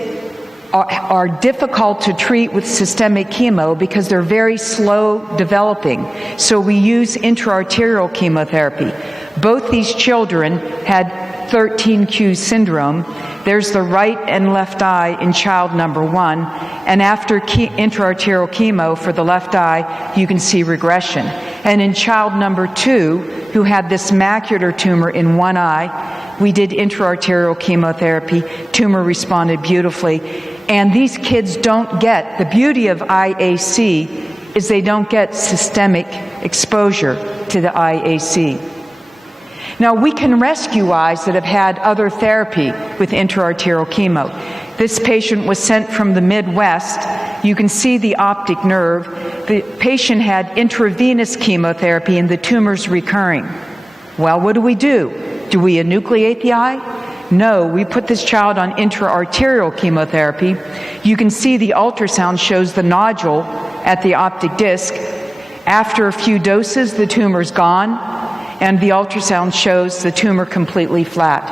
are difficult to treat with systemic chemo because they're very slow developing. So we use intraarterial chemotherapy. Both these children had 13q syndrome. There's the right and left eye in child number 1, and after intraarterial chemo for the left eye, you can see regression. And in child number 2, who had this macular tumor in one eye, we did intraarterial chemotherapy. Tumor responded beautifully. And these kids don't get, the beauty of IAC is they don't get systemic exposure to the IAC. Now, we can rescue eyes that have had other therapy with intraarterial chemo. This patient was sent from the Midwest. You can see the optic nerve. The patient had intravenous chemotherapy and the tumor's recurring. Well, what do? Do we enucleate the eye? No, we put this child on intraarterial chemotherapy. You can see the ultrasound shows the nodule at the optic disc. After a few doses, the tumor's gone, and the ultrasound shows the tumor completely flat.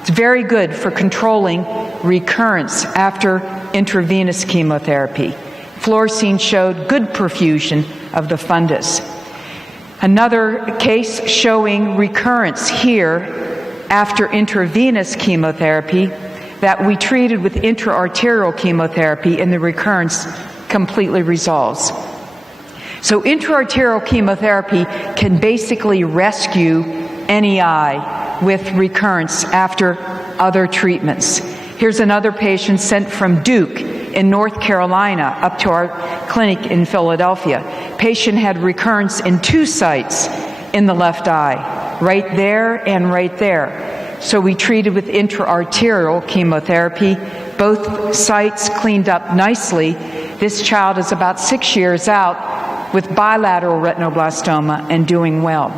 It's very good for controlling recurrence after intravenous chemotherapy. Fluorescein showed good perfusion of the fundus. Another case showing recurrence here after intravenous chemotherapy that we treated with intraarterial chemotherapy, and the recurrence completely resolves. So intraarterial chemotherapy can basically rescue any eye with recurrence after other treatments. Here's another patient sent from Duke in North Carolina up to our clinic in Philadelphia. Patient had recurrence in 2 sites in the left eye, right there and right there. So we treated with intraarterial chemotherapy. Both sites cleaned up nicely. This child is about 6 years out with bilateral retinoblastoma and doing well.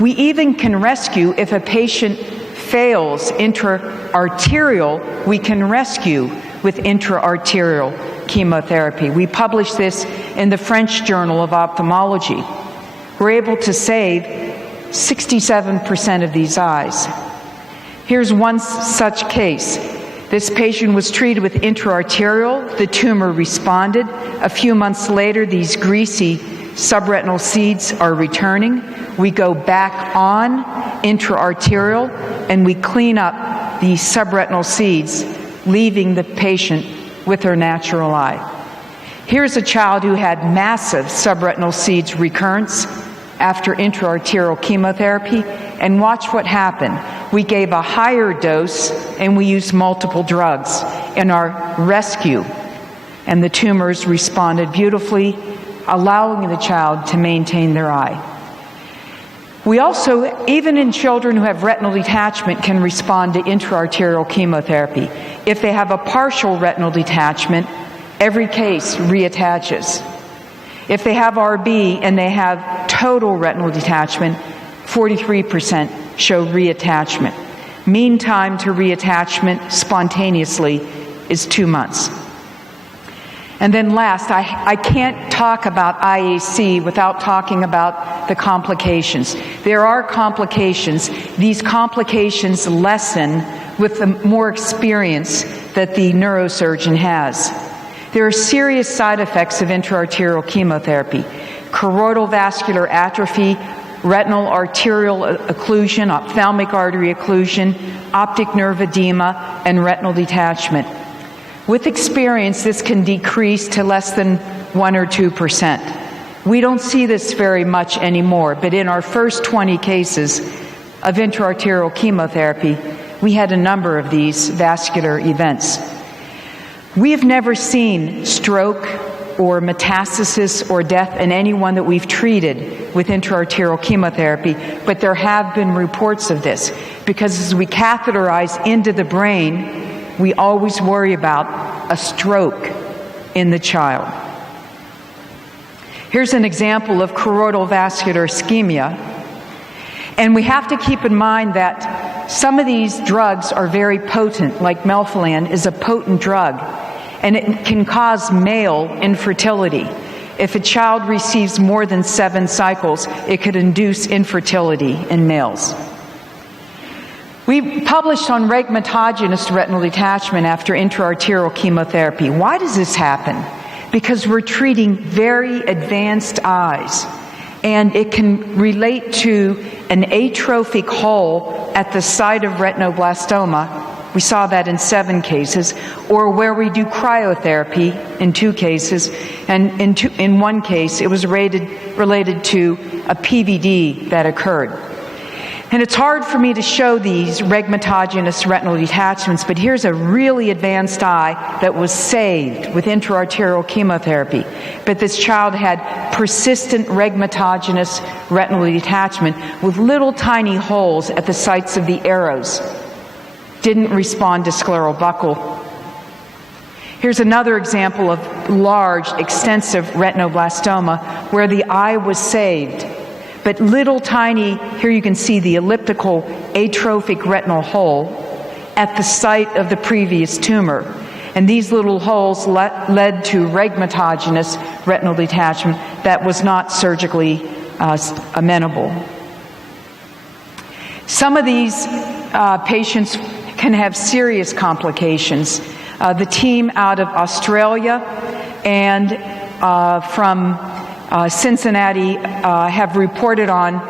We even can rescue if a patient fails intraarterial, we can rescue with intraarterial chemotherapy. We published this in the French Journal of Ophthalmology. We're able to save 67% of these eyes. Here's one such case. This patient was treated with intraarterial. The tumor responded. A few months later, these greasy subretinal seeds are returning. We go back on intraarterial, and we clean up the subretinal seeds, leaving the patient with her natural eye. Here's a child who had massive subretinal seeds recurrence after intraarterial chemotherapy, and watch what happened. We gave a higher dose, and we used multiple drugs in our rescue, and the tumors responded beautifully, allowing the child to maintain their eye. We also, even in children who have retinal detachment, can respond to intraarterial chemotherapy. If they have a partial retinal detachment, every case reattaches. If they have RB and they have total retinal detachment, 43% show reattachment. Mean time to reattachment spontaneously is 2 months. And then last, I can't talk about IAC without talking about the complications. There are complications. These complications lessen with the more experience that the neurosurgeon has. There are serious side effects of intraarterial chemotherapy: choroidal vascular atrophy, retinal arterial occlusion, ophthalmic artery occlusion, optic nerve edema, and retinal detachment. With experience, this can decrease to less than 1 or 2%. We don't see this very much anymore, but in our first 20 cases of intraarterial chemotherapy, we had a number of these vascular events. We have never seen stroke or metastasis or death in anyone that we've treated with intraarterial chemotherapy, but there have been reports of this, because as we catheterize into the brain, we always worry about a stroke in the child. Here's an example of choroidal vascular ischemia. And we have to keep in mind that some of these drugs are very potent, like melphalan is a potent drug, and it can cause male infertility. If a child receives more than 7 cycles, it could induce infertility in males. We published on rhegmatogenous retinal detachment after intraarterial chemotherapy. Why does this happen? Because we're treating very advanced eyes. and it can relate to an atrophic hole at the site of retinoblastoma. We saw that in 7 cases, or where we do cryotherapy in 2 cases, and in 1 case it was related to a PVD that occurred. And it's hard for me to show these rhegmatogenous retinal detachments, but here's a really advanced eye that was saved with intraarterial chemotherapy. But this child had persistent rhegmatogenous retinal detachment with little tiny holes at the sites of the arrows. Didn't respond to scleral buckle. Here's another example of large, extensive retinoblastoma where the eye was saved. But little tiny, here you can see the elliptical atrophic retinal hole at the site of the previous tumor. And these little holes led to rhegmatogenous retinal detachment that was not surgically amenable. Some of these patients can have serious complications. The team out of Australia and from Cincinnati have reported on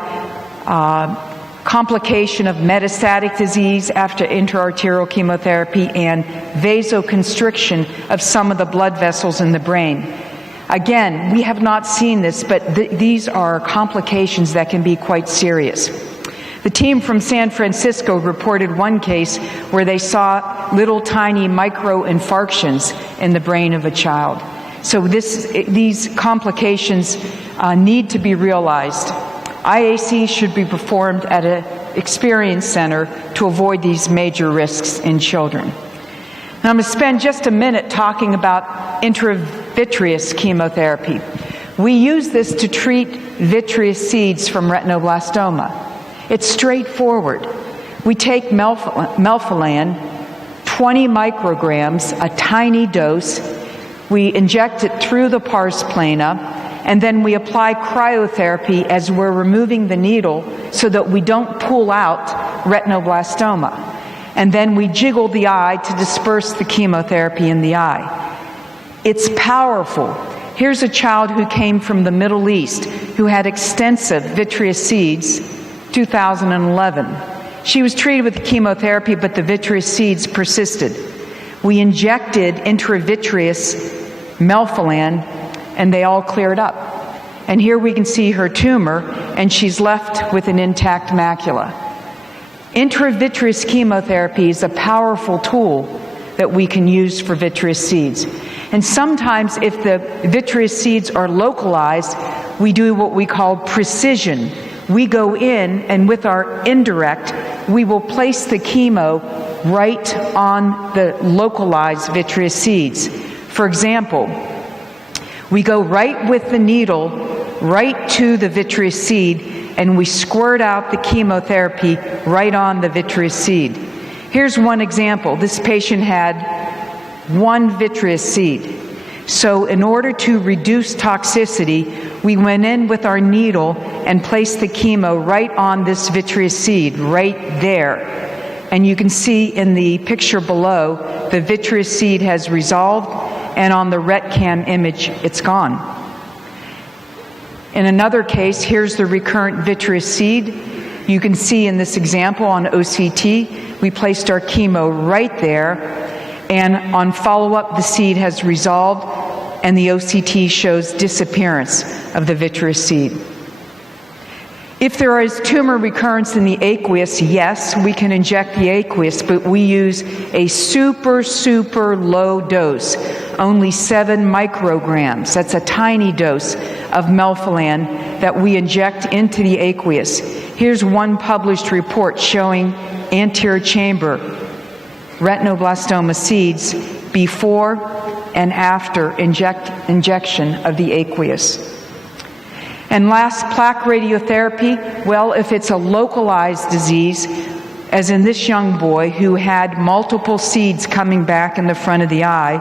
complication of metastatic disease after intraarterial chemotherapy and vasoconstriction of some of the blood vessels in the brain. Again, we have not seen this, but these are complications that can be quite serious. The team from San Francisco reported 1 case where they saw little tiny microinfarctions in the brain of a child. So these complications need to be realized. IAC should be performed at an experienced center to avoid these major risks in children. Now I'm going to spend just a minute talking about intravitreous chemotherapy. We use this to treat vitreous seeds from retinoblastoma. It's straightforward. We take melphalan, 20 micrograms, a tiny dose. We inject it through the pars plana, and then we apply cryotherapy as we're removing the needle so that we don't pull out retinoblastoma. And then we jiggle the eye to disperse the chemotherapy in the eye. It's powerful. Here's a child who came from the Middle East who had extensive vitreous seeds, 2011. She was treated with chemotherapy, but the vitreous seeds persisted. We injected intravitreous melphalan, and they all cleared up. And here we can see her tumor, and she's left with an intact macula. Intravitreous chemotherapy is a powerful tool that we can use for vitreous seeds. And sometimes if the vitreous seeds are localized, we do what we call precision. We go in, and with our indirect, we will place the chemo right on the localized vitreous seeds. For example, we go right with the needle, right to the vitreous seed, and we squirt out the chemotherapy right on the vitreous seed. Here's one example. This patient had 1 vitreous seed. So in order to reduce toxicity, we went in with our needle and placed the chemo right on this vitreous seed, right there. And you can see in the picture below, the vitreous seed has resolved, and on the RetCam image, it's gone. In another case, here's the recurrent vitreous seed. You can see in this example on OCT, we placed our chemo right there, and on follow-up, the seed has resolved, and the OCT shows disappearance of the vitreous seed. If there is tumor recurrence in the aqueous, yes, we can inject the aqueous, but we use a super low dose, only 7 micrograms. That's a tiny dose of melphalan that we inject into the aqueous. Here's one published report showing anterior chamber retinoblastoma seeds before and after injection of the aqueous. And last, plaque radiotherapy. Well, if it's a localized disease, as in this young boy who had multiple seeds coming back in the front of the eye,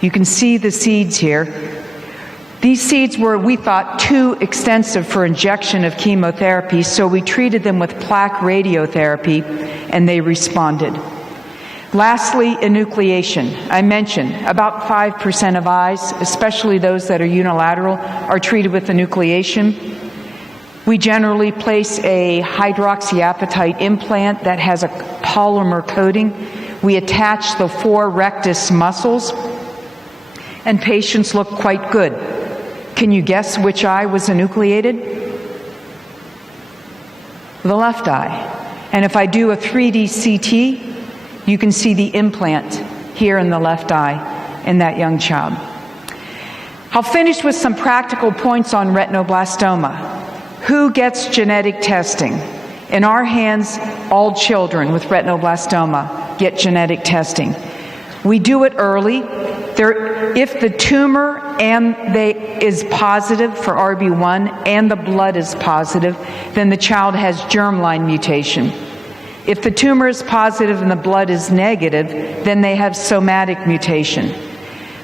you can see the seeds here. These seeds were, we thought, too extensive for injection of chemotherapy, so we treated them with plaque radiotherapy, and they responded. Lastly, enucleation. I mentioned about 5% of eyes, especially those that are unilateral, are treated with enucleation. We generally place a hydroxyapatite implant that has a polymer coating. We attach the 4 rectus muscles, and patients look quite good. Can you guess which eye was enucleated? The left eye. And if I do a 3D CT, you can see the implant here in the left eye in that young child. I'll finish with some practical points on retinoblastoma. Who gets genetic testing? In our hands, all children with retinoblastoma get genetic testing. We do it early. If the tumor is positive for RB1 and the blood is positive, then the child has germline mutation. If the tumor is positive and the blood is negative, then they have somatic mutation.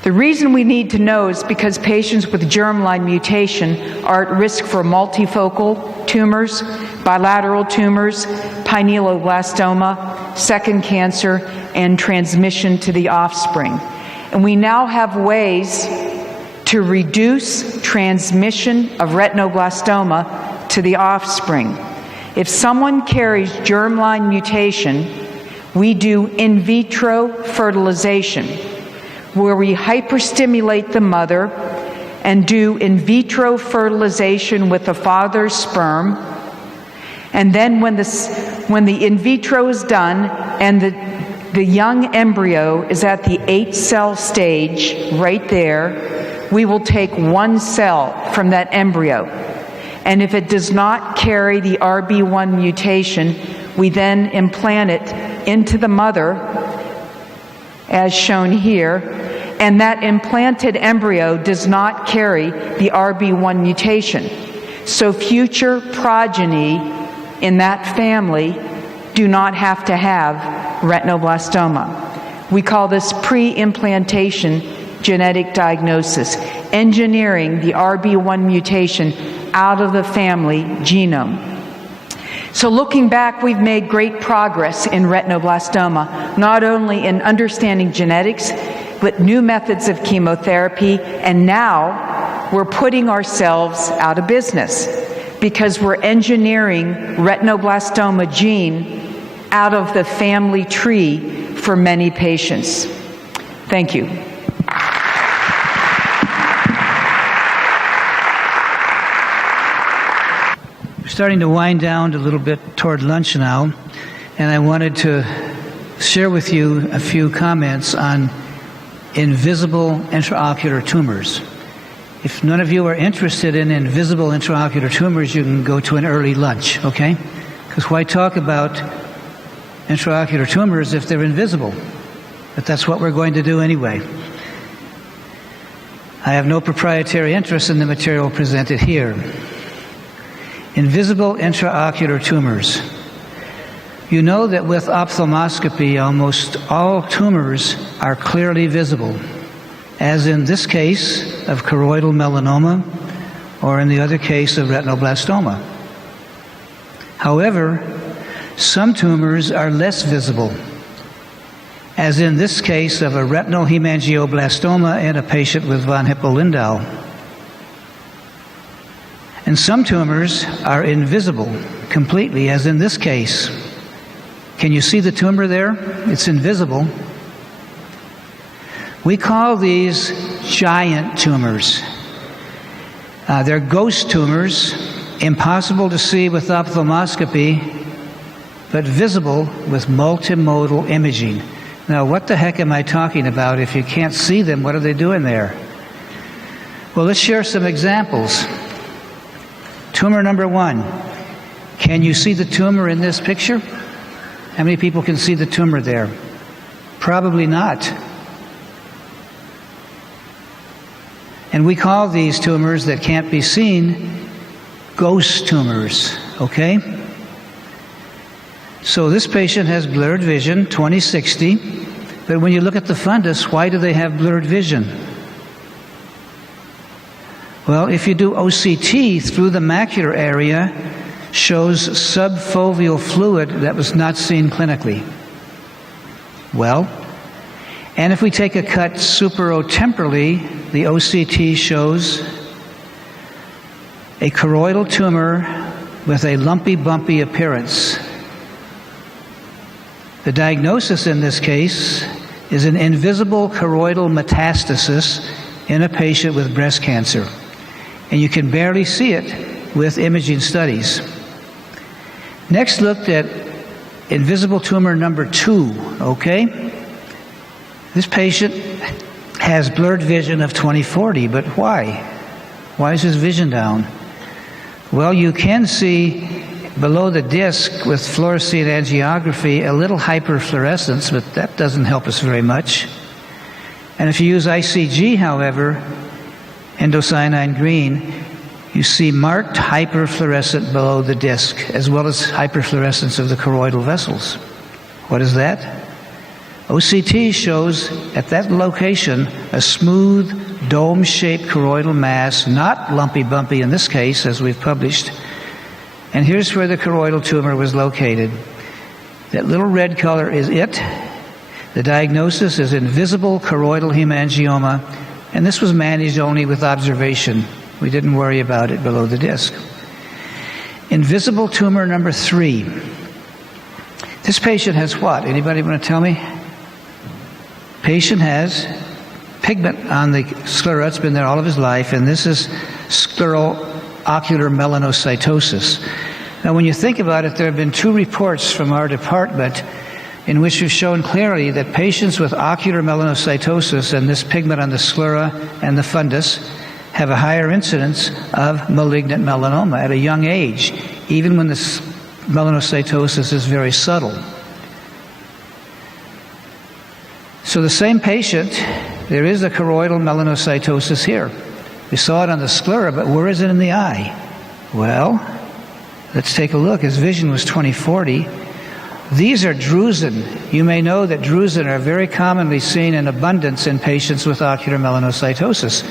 The reason we need to know is because patients with germline mutation are at risk for multifocal tumors, bilateral tumors, pinealoblastoma, second cancer, and transmission to the offspring. And we now have ways to reduce transmission of retinoblastoma to the offspring. If someone carries germline mutation, we do in vitro fertilization, where we hyperstimulate the mother and do in vitro fertilization with the father's sperm. And then when the in vitro is done and the young embryo is at the 8-cell stage right there, we will take 1 cell from that embryo. And if it does not carry the RB1 mutation, we then implant it into the mother, as shown here, and that implanted embryo does not carry the RB1 mutation. So future progeny in that family do not have to have retinoblastoma. We call this pre-implantation genetic diagnosis, engineering the RB1 mutation out of the family genome. So looking back, we've made great progress in retinoblastoma, not only in understanding genetics, but new methods of chemotherapy, and now we're putting ourselves out of business because we're engineering retinoblastoma gene out of the family tree for many patients. Thank you. Starting to wind down a little bit toward lunch now, and I wanted to share with you a few comments on invisible intraocular tumors. If none of you are interested in invisible intraocular tumors, you can go to an early lunch, okay? Because why talk about intraocular tumors if they're invisible? But that's what we're going to do anyway. I have no proprietary interest in the material presented here. Invisible intraocular tumors. You know that with ophthalmoscopy, almost all tumors are clearly visible, as in this case of choroidal melanoma or in the other case of retinoblastoma. However, some tumors are less visible, as in this case of a retinal hemangioblastoma in a patient with von Hippel-Lindau. And some tumors are invisible completely, as in this case. Can you see the tumor there? It's invisible. We call these giant tumors. They're ghost tumors, impossible to see with ophthalmoscopy, but visible with multimodal imaging. Now, what the heck am I talking about? If you can't see them, what are they doing there? Well, let's share some examples. Tumor number 1. Can you see the tumor in this picture? How many people can see the tumor there? Probably not. And we call these tumors that can't be seen ghost tumors, okay? So this patient has blurred vision, 20/60, but when you look at the fundus, why do they have blurred vision? Well, if you do OCT through the macular area, shows subfoveal fluid that was not seen clinically. Well, and if we take a cut superotemporally, the OCT shows a choroidal tumor with a lumpy, bumpy appearance. The diagnosis in this case is an invisible choroidal metastasis in a patient with breast cancer, and you can barely see it with imaging studies. Next, looked at invisible tumor number 2, okay? This patient has blurred vision of 20/40, but why? Why is his vision down? Well, you can see below the disc with fluorescein angiography a little hyperfluorescence, but that doesn't help us very much. And if you use ICG, however, indocyanine green, you see marked hyperfluorescent below the disc, as well as hyperfluorescence of the choroidal vessels. What is that? OCT shows at that location a smooth, dome-shaped choroidal mass, not lumpy-bumpy in this case, as we've published. And here's where the choroidal tumor was located. That little red color is it. The diagnosis is invisible choroidal hemangioma, and this was managed only with observation. We didn't worry about it below the disc. Invisible tumor number 3. This patient has what? Anybody want to tell me? Patient has pigment on the sclera. It's been there all of his life, and this is scleral ocular melanocytosis. Now, when you think about it, there have been 2 reports from our department in which we've shown clearly that patients with ocular melanocytosis and this pigment on the sclera and the fundus have a higher incidence of malignant melanoma at a young age, even when this melanocytosis is very subtle. So the same patient, there is a choroidal melanocytosis here. We saw it on the sclera, but where is it in the eye? Well, let's take a look. His vision was 20/40. These are drusen. You may know that drusen are very commonly seen in abundance in patients with ocular melanocytosis.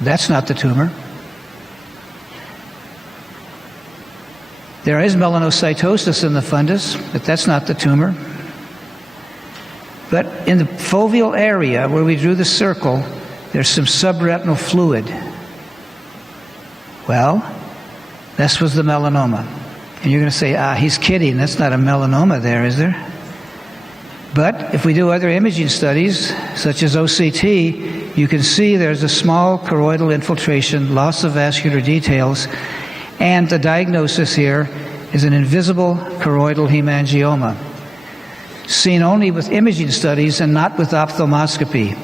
That's not the tumor. There is melanocytosis in the fundus, but that's not the tumor. But in the foveal area where we drew the circle, there's some subretinal fluid. Well, this was the melanoma. And you're going to say, he's kidding. That's not a melanoma there, is there? But if we do other imaging studies, such as OCT, you can see there's a small choroidal infiltration, loss of vascular details, and the diagnosis here is an invisible choroidal hemangioma, seen only with imaging studies and not with ophthalmoscopy.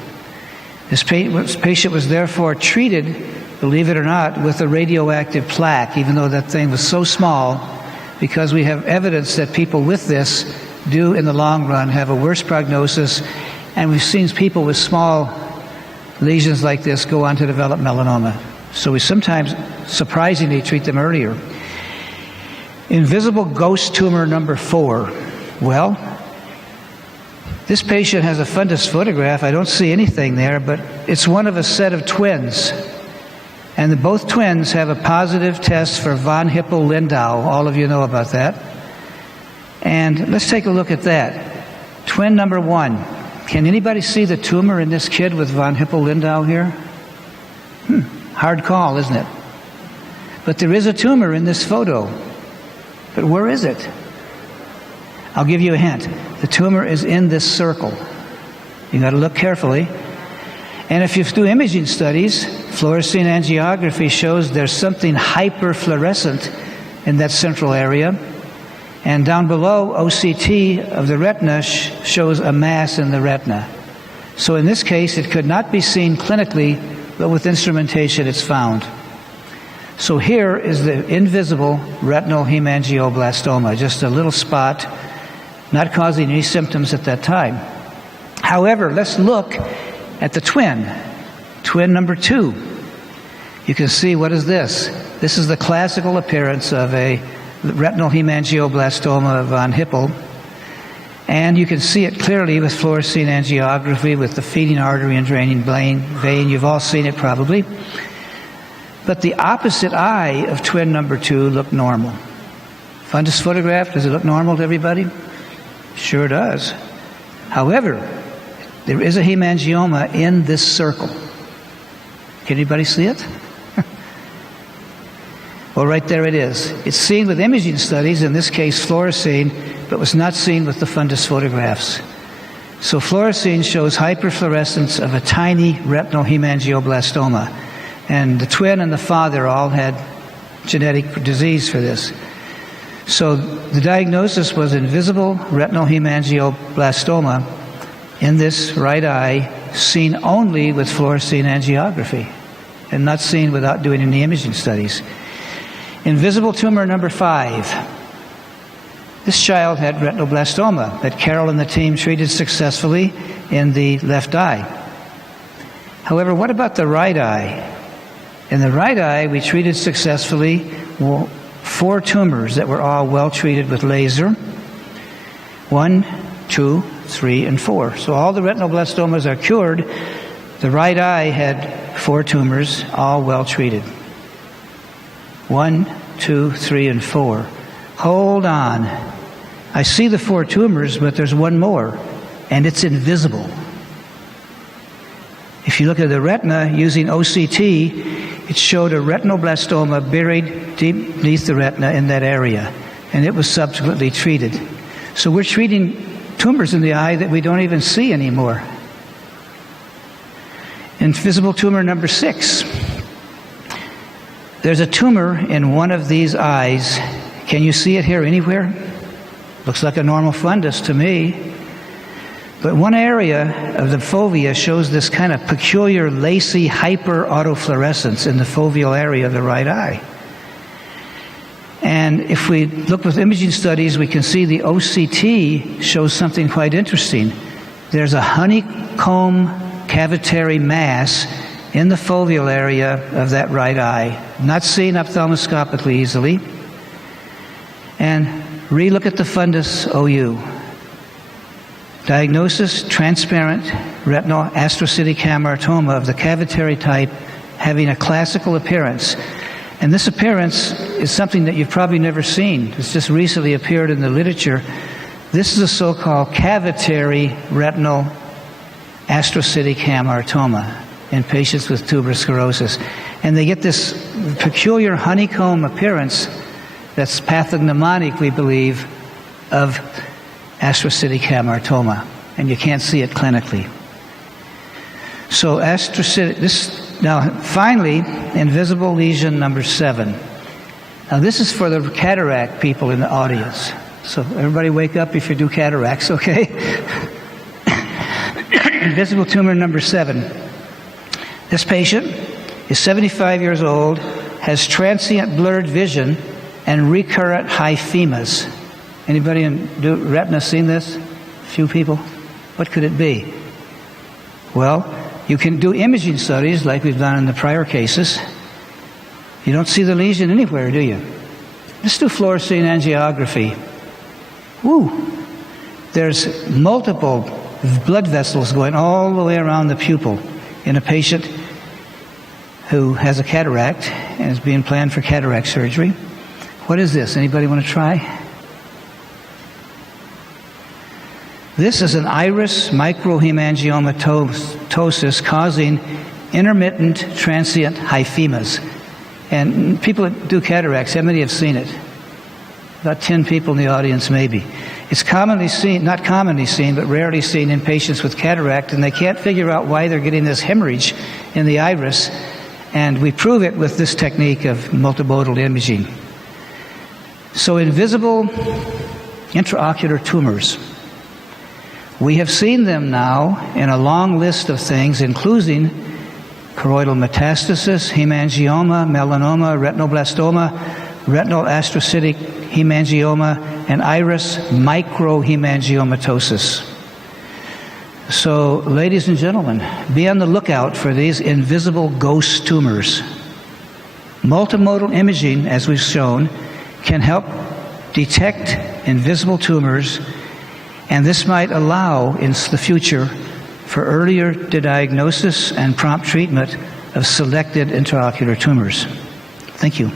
This patient was therefore treated, believe it or not, with a radioactive plaque, even though that thing was so small, because we have evidence that people with this do, in the long run, have a worse prognosis, and we've seen people with small lesions like this go on to develop melanoma. So we sometimes, surprisingly, treat them earlier. Invisible ghost tumor number 4. Well, this patient has a fundus photograph. I don't see anything there, but it's one of a set of twins. And both twins have a positive test for von Hippel-Lindau. All of you know about that. And let's take a look at that. Twin number 1. Can anybody see the tumor in this kid with von Hippel-Lindau here? Hard call, isn't it? But there is a tumor in this photo. But where is it? I'll give you a hint. The tumor is in this circle. You got to look carefully. And if you do imaging studies, fluorescein angiography shows there's something hyperfluorescent in that central area. And down below, OCT of the retina shows a mass in the retina. So in this case, it could not be seen clinically, but with instrumentation it's found. So here is the invisible retinal hemangioblastoma, just a little spot, not causing any symptoms at that time. However, let's look at the twin number 2. You can see, what is this? This is the classical appearance of a retinal hemangioblastoma of von Hippel. And you can see it clearly with fluorescein angiography with the feeding artery and draining vein. You've all seen it probably. But the opposite eye of twin number 2 looked normal. Fundus photograph, does it look normal to everybody? Sure does. However, there is a hemangioma in this circle. Can anybody see it? Well, right there it is. It's seen with imaging studies, in this case fluorescein, but was not seen with the fundus photographs. So fluorescein shows hyperfluorescence of a tiny retinal hemangioblastoma. And the twin and the father all had genetic disease for this. So the diagnosis was invisible retinal hemangioblastoma in this right eye, seen only with fluorescein angiography and not seen without doing any imaging studies. Invisible tumor number 5. This child had retinoblastoma that Carol and the team treated successfully in the left eye. However, what about the right eye? In the right eye, we treated successfully 4 tumors that were all well treated with laser. 1, 2, 3, and 4. So all the retinoblastomas are cured. The right eye had 4 tumors, all well treated. 1, 2, 3, and 4. Hold on. I see the 4 tumors, but there's one more, and it's invisible. If you look at the retina using OCT, it showed a retinoblastoma buried deep beneath the retina in that area, and it was subsequently treated. So we're treating tumors in the eye that we don't even see anymore. Invisible tumor number 6. There's a tumor in one of these eyes. Can you see it here anywhere? Looks like a normal fundus to me. But one area of the fovea shows this kind of peculiar lacy hyper-autofluorescence in the foveal area of the right eye. And if we look with imaging studies, we can see the OCT shows something quite interesting. There's a honeycomb cavitary mass in the foveal area of that right eye, not seen ophthalmoscopically easily. And re-look at the fundus OU. Diagnosis, transparent retinal astrocytic hamartoma of the cavitary type having a classical appearance. And this appearance is something that you've probably never seen. It's just recently appeared in the literature. This is a so-called cavitary retinal astrocytic hamartoma in patients with tuberous sclerosis. And they get this peculiar honeycomb appearance that's pathognomonic, we believe, of astrocytic hamartoma. And you can't see it clinically. So astrocytic, now finally, invisible lesion number 7. Now this is for the cataract people in the audience. So everybody wake up if you do cataracts, okay? Invisible tumor number 7. This patient is 75 years old, has transient blurred vision, and recurrent hyphemas. Anybody in retina seen this? A few people? What could it be? Well, you can do imaging studies like we've done in the prior cases. You don't see the lesion anywhere, do you? Let's do fluorescein angiography. Woo! There's multiple blood vessels going all the way around the pupil in a patient who has a cataract and is being planned for cataract surgery. What is this? Anybody want to try? This is an iris microhemangiomatosis causing intermittent transient hyphemas. And people that do cataracts, how many have seen it? About 10 people in the audience, maybe. It's commonly seen, not commonly seen, but rarely seen in patients with cataract, and they can't figure out why they're getting this hemorrhage in the iris. And we prove it with this technique of multimodal imaging. So invisible intraocular tumors. We have seen them now in a long list of things, including choroidal metastasis, hemangioma, melanoma, retinoblastoma, retinal astrocytic hemangioma, and iris microhemangiomatosis. So, ladies and gentlemen, be on the lookout for these invisible ghost tumors. Multimodal imaging, as we've shown, can help detect invisible tumors, and this might allow in the future for earlier diagnosis and prompt treatment of selected intraocular tumors. Thank you.